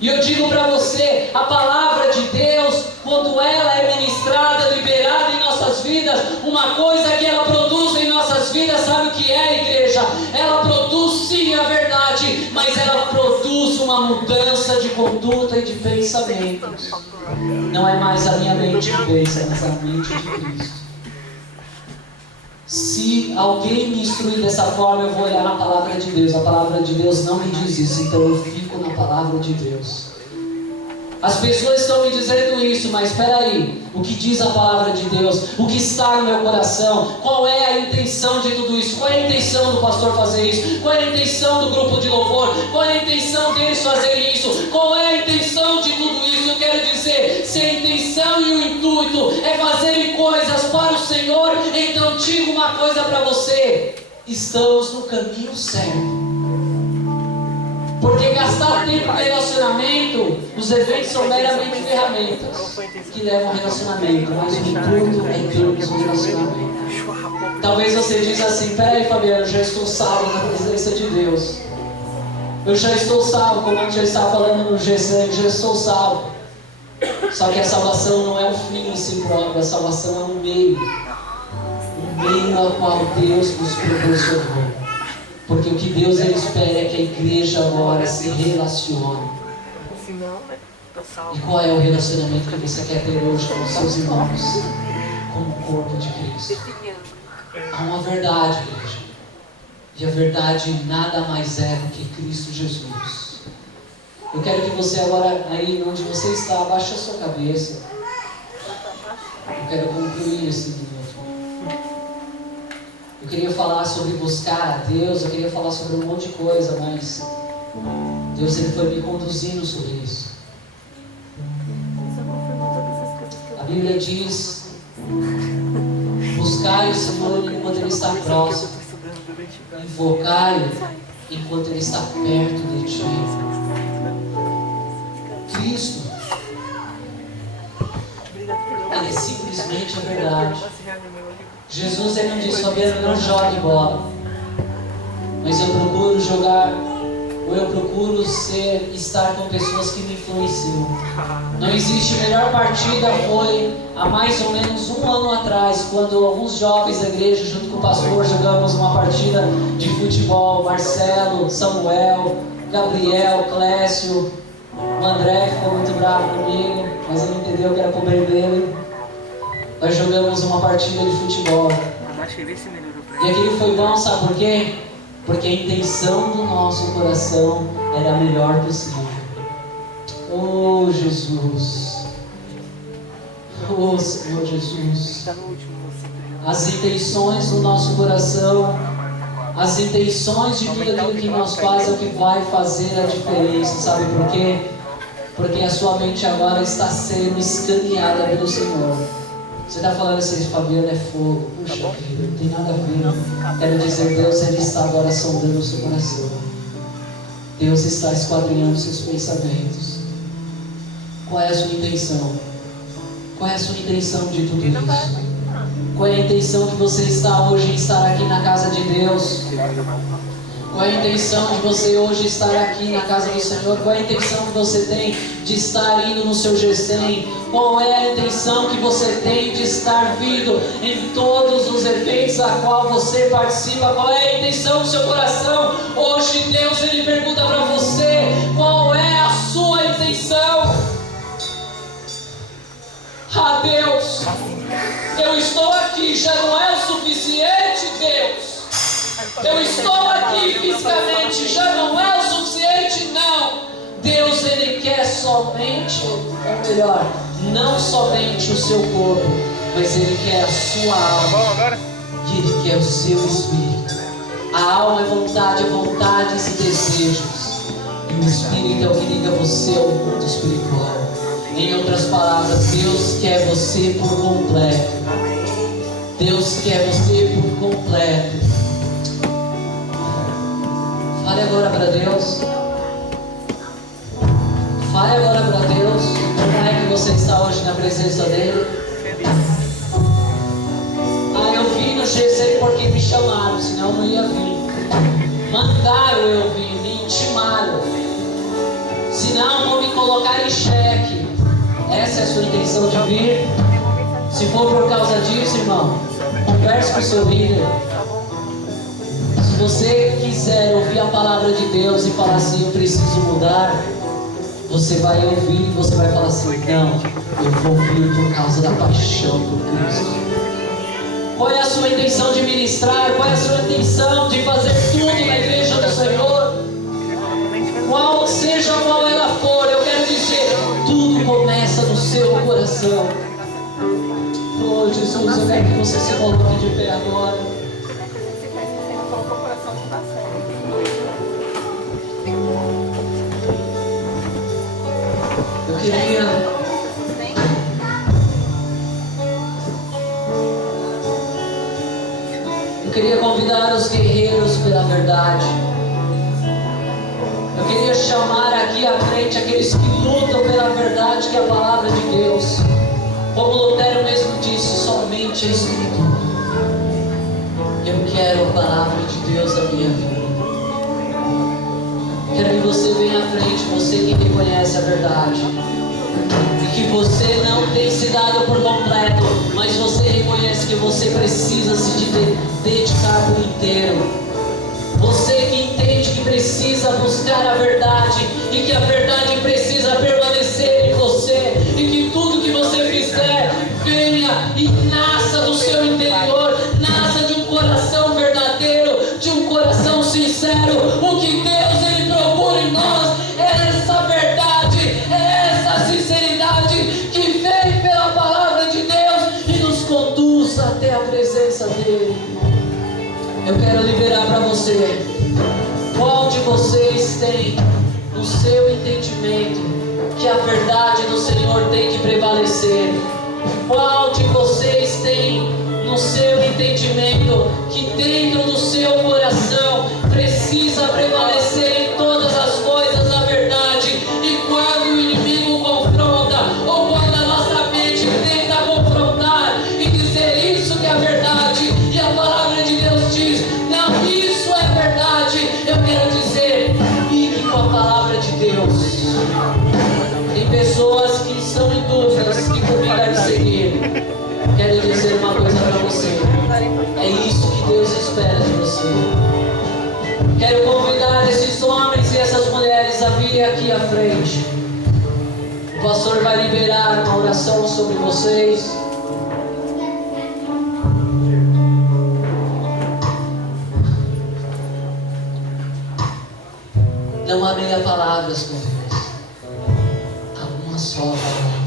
E eu digo para você, a palavra de Deus, quando ela é ministrada, liberada em nossas vidas, uma coisa que ela produz em nossas vidas, sabe o que é, igreja? Ela produz sim a verdade, mas ela produz uma mudança de conduta e de pensamentos. Não é mais a minha mente que pensa, mas a mente de Cristo. Se alguém me instruir dessa forma, eu vou olhar na palavra de Deus. A palavra de Deus não me diz isso, então eu fico na palavra de Deus. As pessoas estão me dizendo isso, mas espera aí, o que diz a palavra de Deus? O que está no meu coração? Qual é a intenção de tudo isso? Qual é a intenção do pastor fazer isso? Qual é a intenção do grupo de louvor? Qual é a intenção deles fazerem isso? Qual é a intenção de tudo isso? Eu quero dizer, se a intenção e o intuito é fazerem coisas para o Senhor, então digo uma coisa para você, estamos no caminho certo. Porque gastar tempo em relacionamento, os eventos são meramente ferramentas que levam ao relacionamento, mas o intuito é termos um relacionamento. Talvez você diz assim, peraí Fabiano, eu já estou salvo na presença de Deus. Eu já estou salvo, como a gente já estava falando no GC, eu já estou salvo. Só que a salvação não é o fim em si próprio, a salvação é um meio ao qual Deus nos proporcionou. Porque o que Deus ele espera é que a igreja agora se relacione. E qual é o relacionamento que você quer ter hoje com os seus irmãos? Como o corpo de Cristo. Há uma verdade, igreja. E a verdade nada mais é do que Cristo Jesus. Eu quero que você agora, aí onde você está, abaixe a sua cabeça. Eu quero concluir esse minuto. Eu queria falar sobre buscar a Deus, eu queria falar sobre um monte de coisa, mas Deus ele foi me conduzindo sobre isso. A Bíblia diz, buscai o Senhor enquanto Ele está próximo, invocai-o enquanto Ele está perto de ti. Cristo Ele é simplesmente a verdade. Jesus ele não disse, Fabiano, não jogue bola. Mas eu procuro jogar, ou eu procuro estar com pessoas que me influenciam. Não existe melhor partida, foi há mais ou menos um ano atrás, quando alguns jovens da igreja, junto com o pastor, jogamos uma partida de futebol. Marcelo, Samuel, Gabriel, Clécio, o André ficou muito bravo comigo, mas ele entendeu que era pro bem dele. Nós jogamos uma partida de futebol. E aquele foi bom, sabe por quê? Porque a intenção do nosso coração era a melhor possível. Oh Jesus, oh Senhor Jesus, as intenções do nosso coração, as intenções de tudo aquilo que nós fazemos é o que vai fazer a diferença. Sabe por quê? Porque a sua mente agora está sendo escaneada pelo Senhor. Você está falando assim, Fabiano é fogo. Puxa vida, não tem nada a ver. Quero dizer, Deus ele está agora sondando o seu coração. Deus está esquadrinhando seus pensamentos. Qual é a sua intenção? Qual é a sua intenção de tudo isso? Qual é a intenção que você está hoje em estar aqui na casa de Deus? Qual é a intenção de você hoje estar aqui na casa do Senhor? Qual é a intenção que você tem de estar indo no seu G100? Qual é a intenção que você tem de estar vindo em todos os eventos a qual você participa? Qual é a intenção do seu coração? Hoje Deus ele pergunta para você, qual é a sua intenção? Ah, Deus, eu estou aqui, já não é o suficiente, Deus. Eu estou aqui fisicamente, já não é o suficiente, não. Deus ele quer somente, ou melhor, não somente o seu corpo, mas ele quer a sua alma. E ele quer o seu espírito. A alma é vontades e desejos. E o espírito é o que liga você ao mundo espiritual. Em outras palavras, Deus quer você por completo. Deus quer você por completo. Fale agora para Deus. Fale agora para Deus. Como é que você está hoje na presença dele? Ah, eu vim no GC porque me chamaram, senão eu não ia vir. Mandaram eu vir, me intimaram. Senão vão me colocar em xeque. Essa é a sua intenção de vir? Se for por causa disso, irmão, converse com o seu líder. Se você quiser ouvir a palavra de Deus e falar assim, eu preciso mudar, você vai ouvir e você vai falar assim, não, eu vou vir por causa da paixão por Cristo. Qual é a sua intenção de ministrar? Qual é a sua intenção de fazer tudo na igreja do Senhor? Seja qual ela for, eu quero dizer, tudo começa no seu coração. Oh Jesus, eu quero que você se coloque de pé agora. Eu queria convidar os guerreiros pela verdade. Eu queria chamar aqui à frente aqueles que lutam pela verdade, que é a palavra de Deus. Como Lutero mesmo disse, somente a Escritura. Eu quero a palavra de Deus na minha vida. Quero que você venha à frente, você que reconhece a verdade. E que você não tem se dado por completo, mas você reconhece que você precisa se dedicar por inteiro. Você que entende que precisa buscar a verdade e que a verdade precisa permanecer em você e que tudo que você fizer venha e nasça do seu interior, nasça de um coração verdadeiro, de um coração sincero. O que Deus ele procura em nós é essa verdade, é essa sinceridade que vem pela palavra de Deus e nos conduz até a presença dele. Eu quero liberar para você. Qual de vocês tem no seu entendimento que a verdade do Senhor tem que prevalecer? Qual de vocês tem no seu entendimento que dentro do seu coração precisa prevalecer em todas as coisas a verdade? E quando o inimigo confronta, ou quando a nossa mente tem você. Quero convidar esses homens e essas mulheres a virem aqui à frente. O pastor vai liberar uma oração sobre vocês. Não há meia palavras com Deus. Há uma só palavra.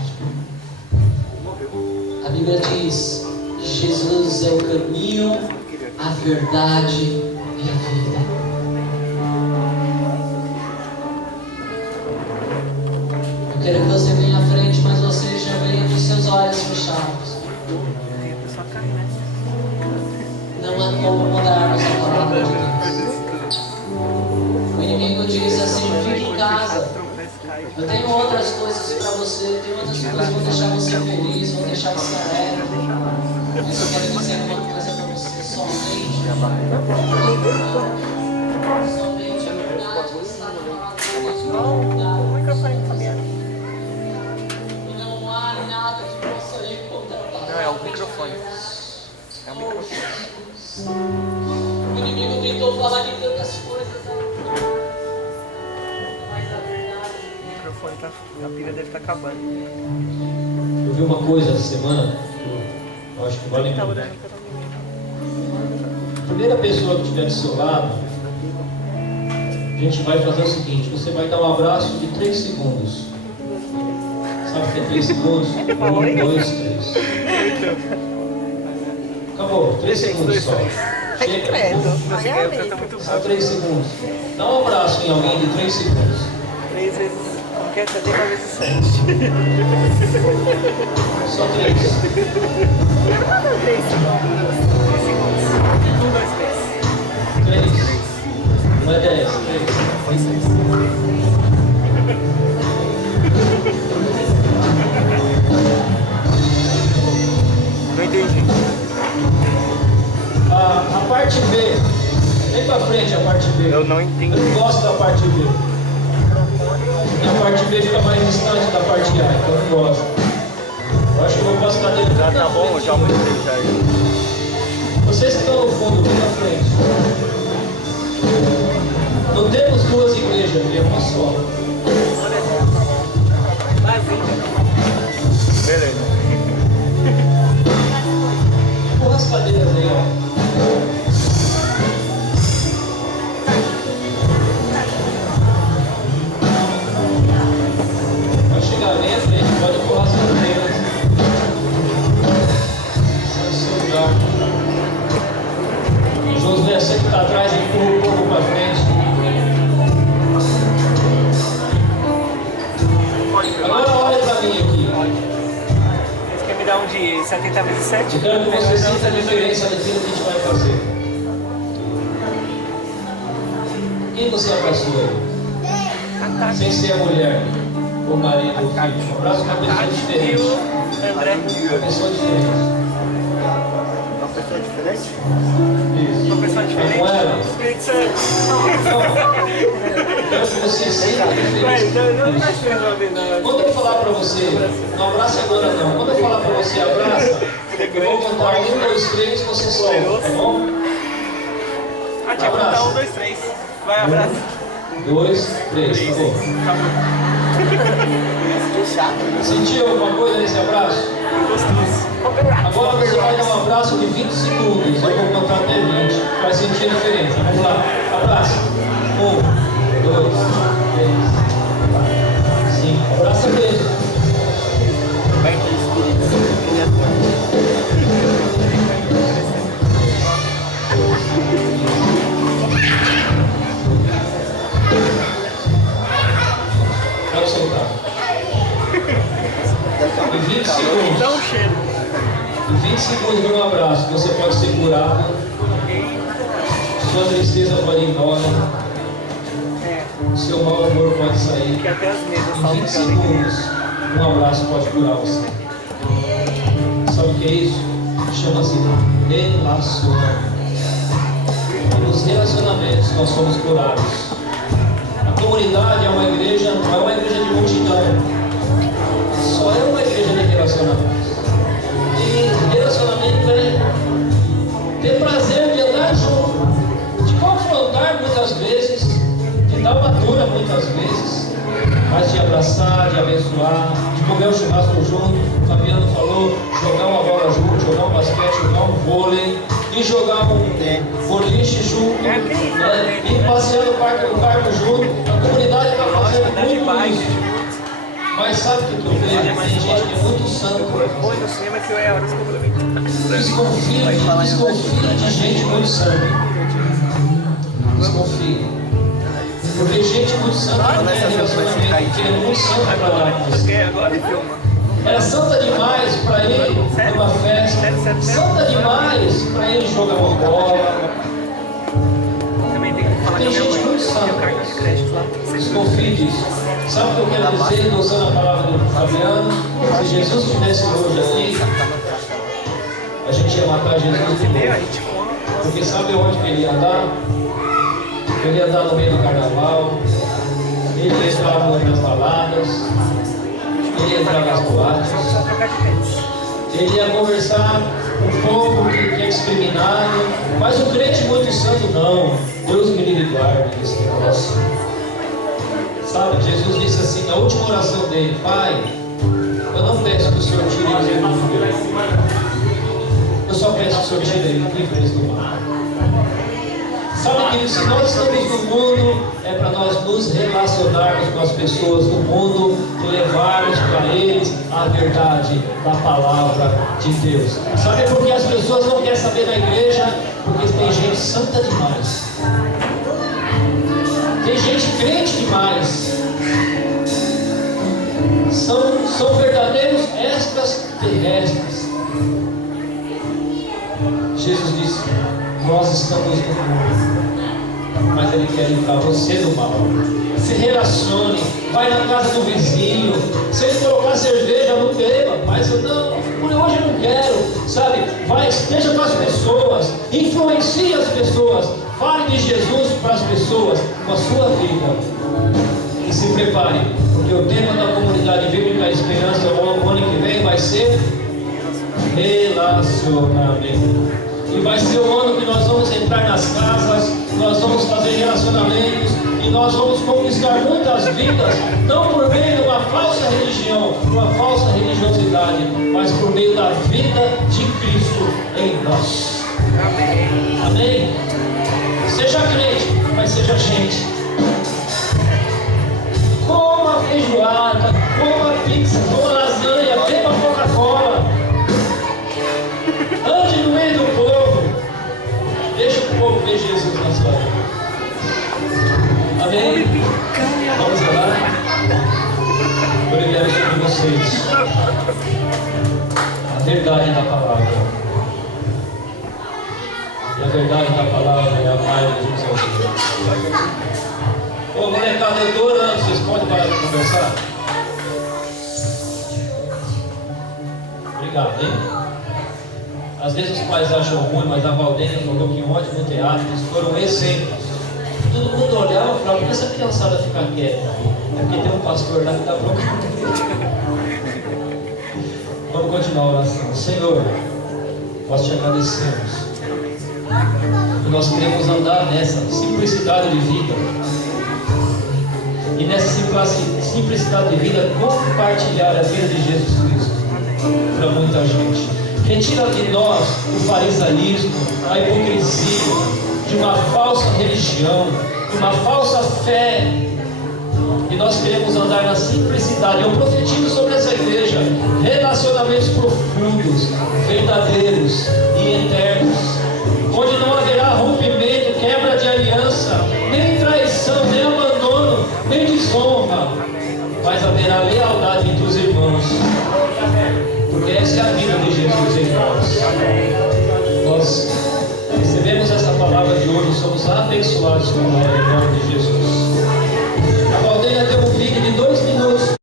A Bíblia diz que Jesus é o caminho, a verdade e a vida. Eu quero que você venha à frente, mas você já venha com seus olhos fechados. Não há como mudarmos a palavra de Deus. O inimigo diz assim: fique em casa. Eu tenho outras coisas para você, tenho outras coisas que vão deixar você feliz, vão deixar você alegre. Mas eu quero dizer uma coisa para você: somente a verdade está na palavra. E não há nada que possa ir contra a palavra. Não, é o microfone. É o microfone. O inimigo tentou falar de tantas coisas, mas a verdade. O microfone tá. A pilha dele tá acabando. Eu vi uma coisa essa semana, eu acho que vale a pena. A primeira pessoa que estiver do seu lado, a gente vai fazer o seguinte: você vai dar um abraço de 3 segundos. Sabe o que é 3 segundos? 1, 2, 3. Acabou, 3 segundos só. Chega. Só 3 segundos. Dá um abraço em alguém de 3 segundos. 3 vezes. Como que é? 70 vezes 7. Só 3. 3 segundos. 1, 2, 3. 3. Não é 10, 3. Foi 6. Não entendi. A parte B, vem pra frente a parte B. Eu não entendi. Eu gosto da parte B. E a parte B fica mais distante da parte A, então eu não gosto. Eu acho que eu vou postar dele. Já tá bom, eu já aumentei já. Vocês que estão no fundo, vem pra frente. Não temos 2 igrejas, é uma só. Beleza. Empurra as cadeiras aí, ó. Pode chegar bem à frente, pode empurrar as cadeiras. Sai do seu lugar. Josué, você que está atrás, empurra o povo para frente. Agora olha para mim aqui. Você quer me dar um de 70 vezes 7? Eu quero que você sinta a diferença daquilo que a gente vai fazer. Quem você abraçou aí? Sem ser a mulher, o marido, o filho. Abraça uma pessoa diferente. André. Uma pessoa diferente. Uma pessoa diferente? Isso. Uma pessoa diferente? Não era? Espírito Santo. Não. Quero que você sinta a diferença. Não vai ser resolver nada. Quando eu falar para você, não abraça agora não. Quando eu falar para você, abraça, eu vou contar 1, 2, 3, você solta, tá bom? Ah, tinha que contar 1, 2, 3. Vai, abraço. 2, 3, acabou. Sentiu alguma coisa nesse abraço? Gostoso. Agora você vai dar um abraço de 20 segundos. Eu vou contar até 20. Vai sentir a diferença. Vamos lá. Abraço. 1, 2, 3, 4, 5. Abraça mesmo. Vai com o Espírito. Ele é bom. Pode soltar. Em 20 segundos. Dá um cheiro. Em 20 segundos de um abraço, você pode ser curado. Sua tristeza pode ir embora. Seu mau humor pode sair. Que até as mesas Em falam 20 que alegria. segundos, um abraço pode curar você. Sabe o que é isso? Chama-se relacionamento. E nos relacionamentos nós somos curados. A comunidade é uma igreja, não é uma igreja de multidão. Só é uma igreja de relacionamentos. E relacionamento é ter prazer de andar junto. vôlei, ir jogar um boliche junto, ir passear no parque junto. A comunidade está fazendo muito isso. Mas sabe o que eu vejo? Tem gente que é muito santo. Desconfia de gente muito santa. Desconfia. Porque gente muito santa não tem relacionamento, porque é muito santa para dar. Era santa demais para ir numa festa, santa demais para ir jogar uma bola. Tem gente muito santa. Desconfie disso. Sabe o que eu quero dizer, usando a palavra do Fabiano? Se Jesus estivesse hoje aqui, a gente ia matar Jesus de novo. Porque sabe onde que ele ia andar? Ele ia andar no meio do carnaval, ele ia entrar nas baladas, ele ia entrar nas boates, ele ia conversar com o povo que é discriminado. Mas o crente muito santo não. Deus me livre e guarde desse negócio. Sabe, Jesus disse assim na última oração dele: Pai, eu não peço que o Senhor tire ele do mundo, eu só peço que o Senhor tire ele do mal. Sabe, que se nós estamos no mundo, é para nós nos relacionarmos com as pessoas do mundo e levarmos para eles a verdade da palavra de Deus. Sabe por que as pessoas não querem saber da igreja? Porque tem gente santa demais. Tem gente crente demais. São verdadeiros extraterrestres. Jesus disse: nós estamos no mundo, mas Ele quer livrar você do mal. Se relacione, vai na casa do vizinho. Se ele colocar cerveja, não beba. Mas hoje eu não quero. Sabe, vai, esteja com as pessoas, influencie as pessoas, fale de Jesus para as pessoas com a sua vida. E se prepare, porque o tema da comunidade bíblica Esperança o ano que vem vai ser relacionamento. E vai ser o ano que nós vamos entrar nas casas, nós vamos fazer relacionamentos e nós vamos conquistar muitas vidas, não por meio de uma falsa religião, uma falsa religiosidade, mas por meio da vida de Cristo em nós. Amém. Amém? Seja crente, mas seja gente. Coma feijoada, coma pizza, coma lasanha, beba Coca-Cola. Ande no meio do povo. Deixa o povo ver Jesus na sua vida. Amém? Vamos orar? Obrigado por vocês. A verdade da palavra. E a verdade da palavra é a paz de Jesus. Ô molecada, eu estou orando. Vocês podem parar de conversar? Obrigado, hein? Às vezes os pais acham ruim, mas a Valdênia falou que ontem no teatro eles foram exemplos. Todo mundo olhava e falava: por que essa criançada fica quieta? É porque tem um pastor lá que está procurando. Vamos continuar a oração. Senhor, nós te agradecemos. E nós queremos andar nessa simplicidade de vida. E nessa simplicidade de vida, compartilhar a vida de Jesus Cristo para muita gente. Retira de nós o farisaísmo, a hipocrisia, de uma falsa religião, de uma falsa fé. E nós queremos andar na simplicidade. Eu profetizo sobre essa igreja relacionamentos profundos, verdadeiros e eternos, onde não haverá rompimento, quebra de aliança, nem traição, nem abandono, nem desonra, mas haverá lealdade entre os irmãos. Porque essa é a vida de Jesus em nós. Nós recebemos essa palavra de hoje, somos abençoados com ela em nome de Jesus.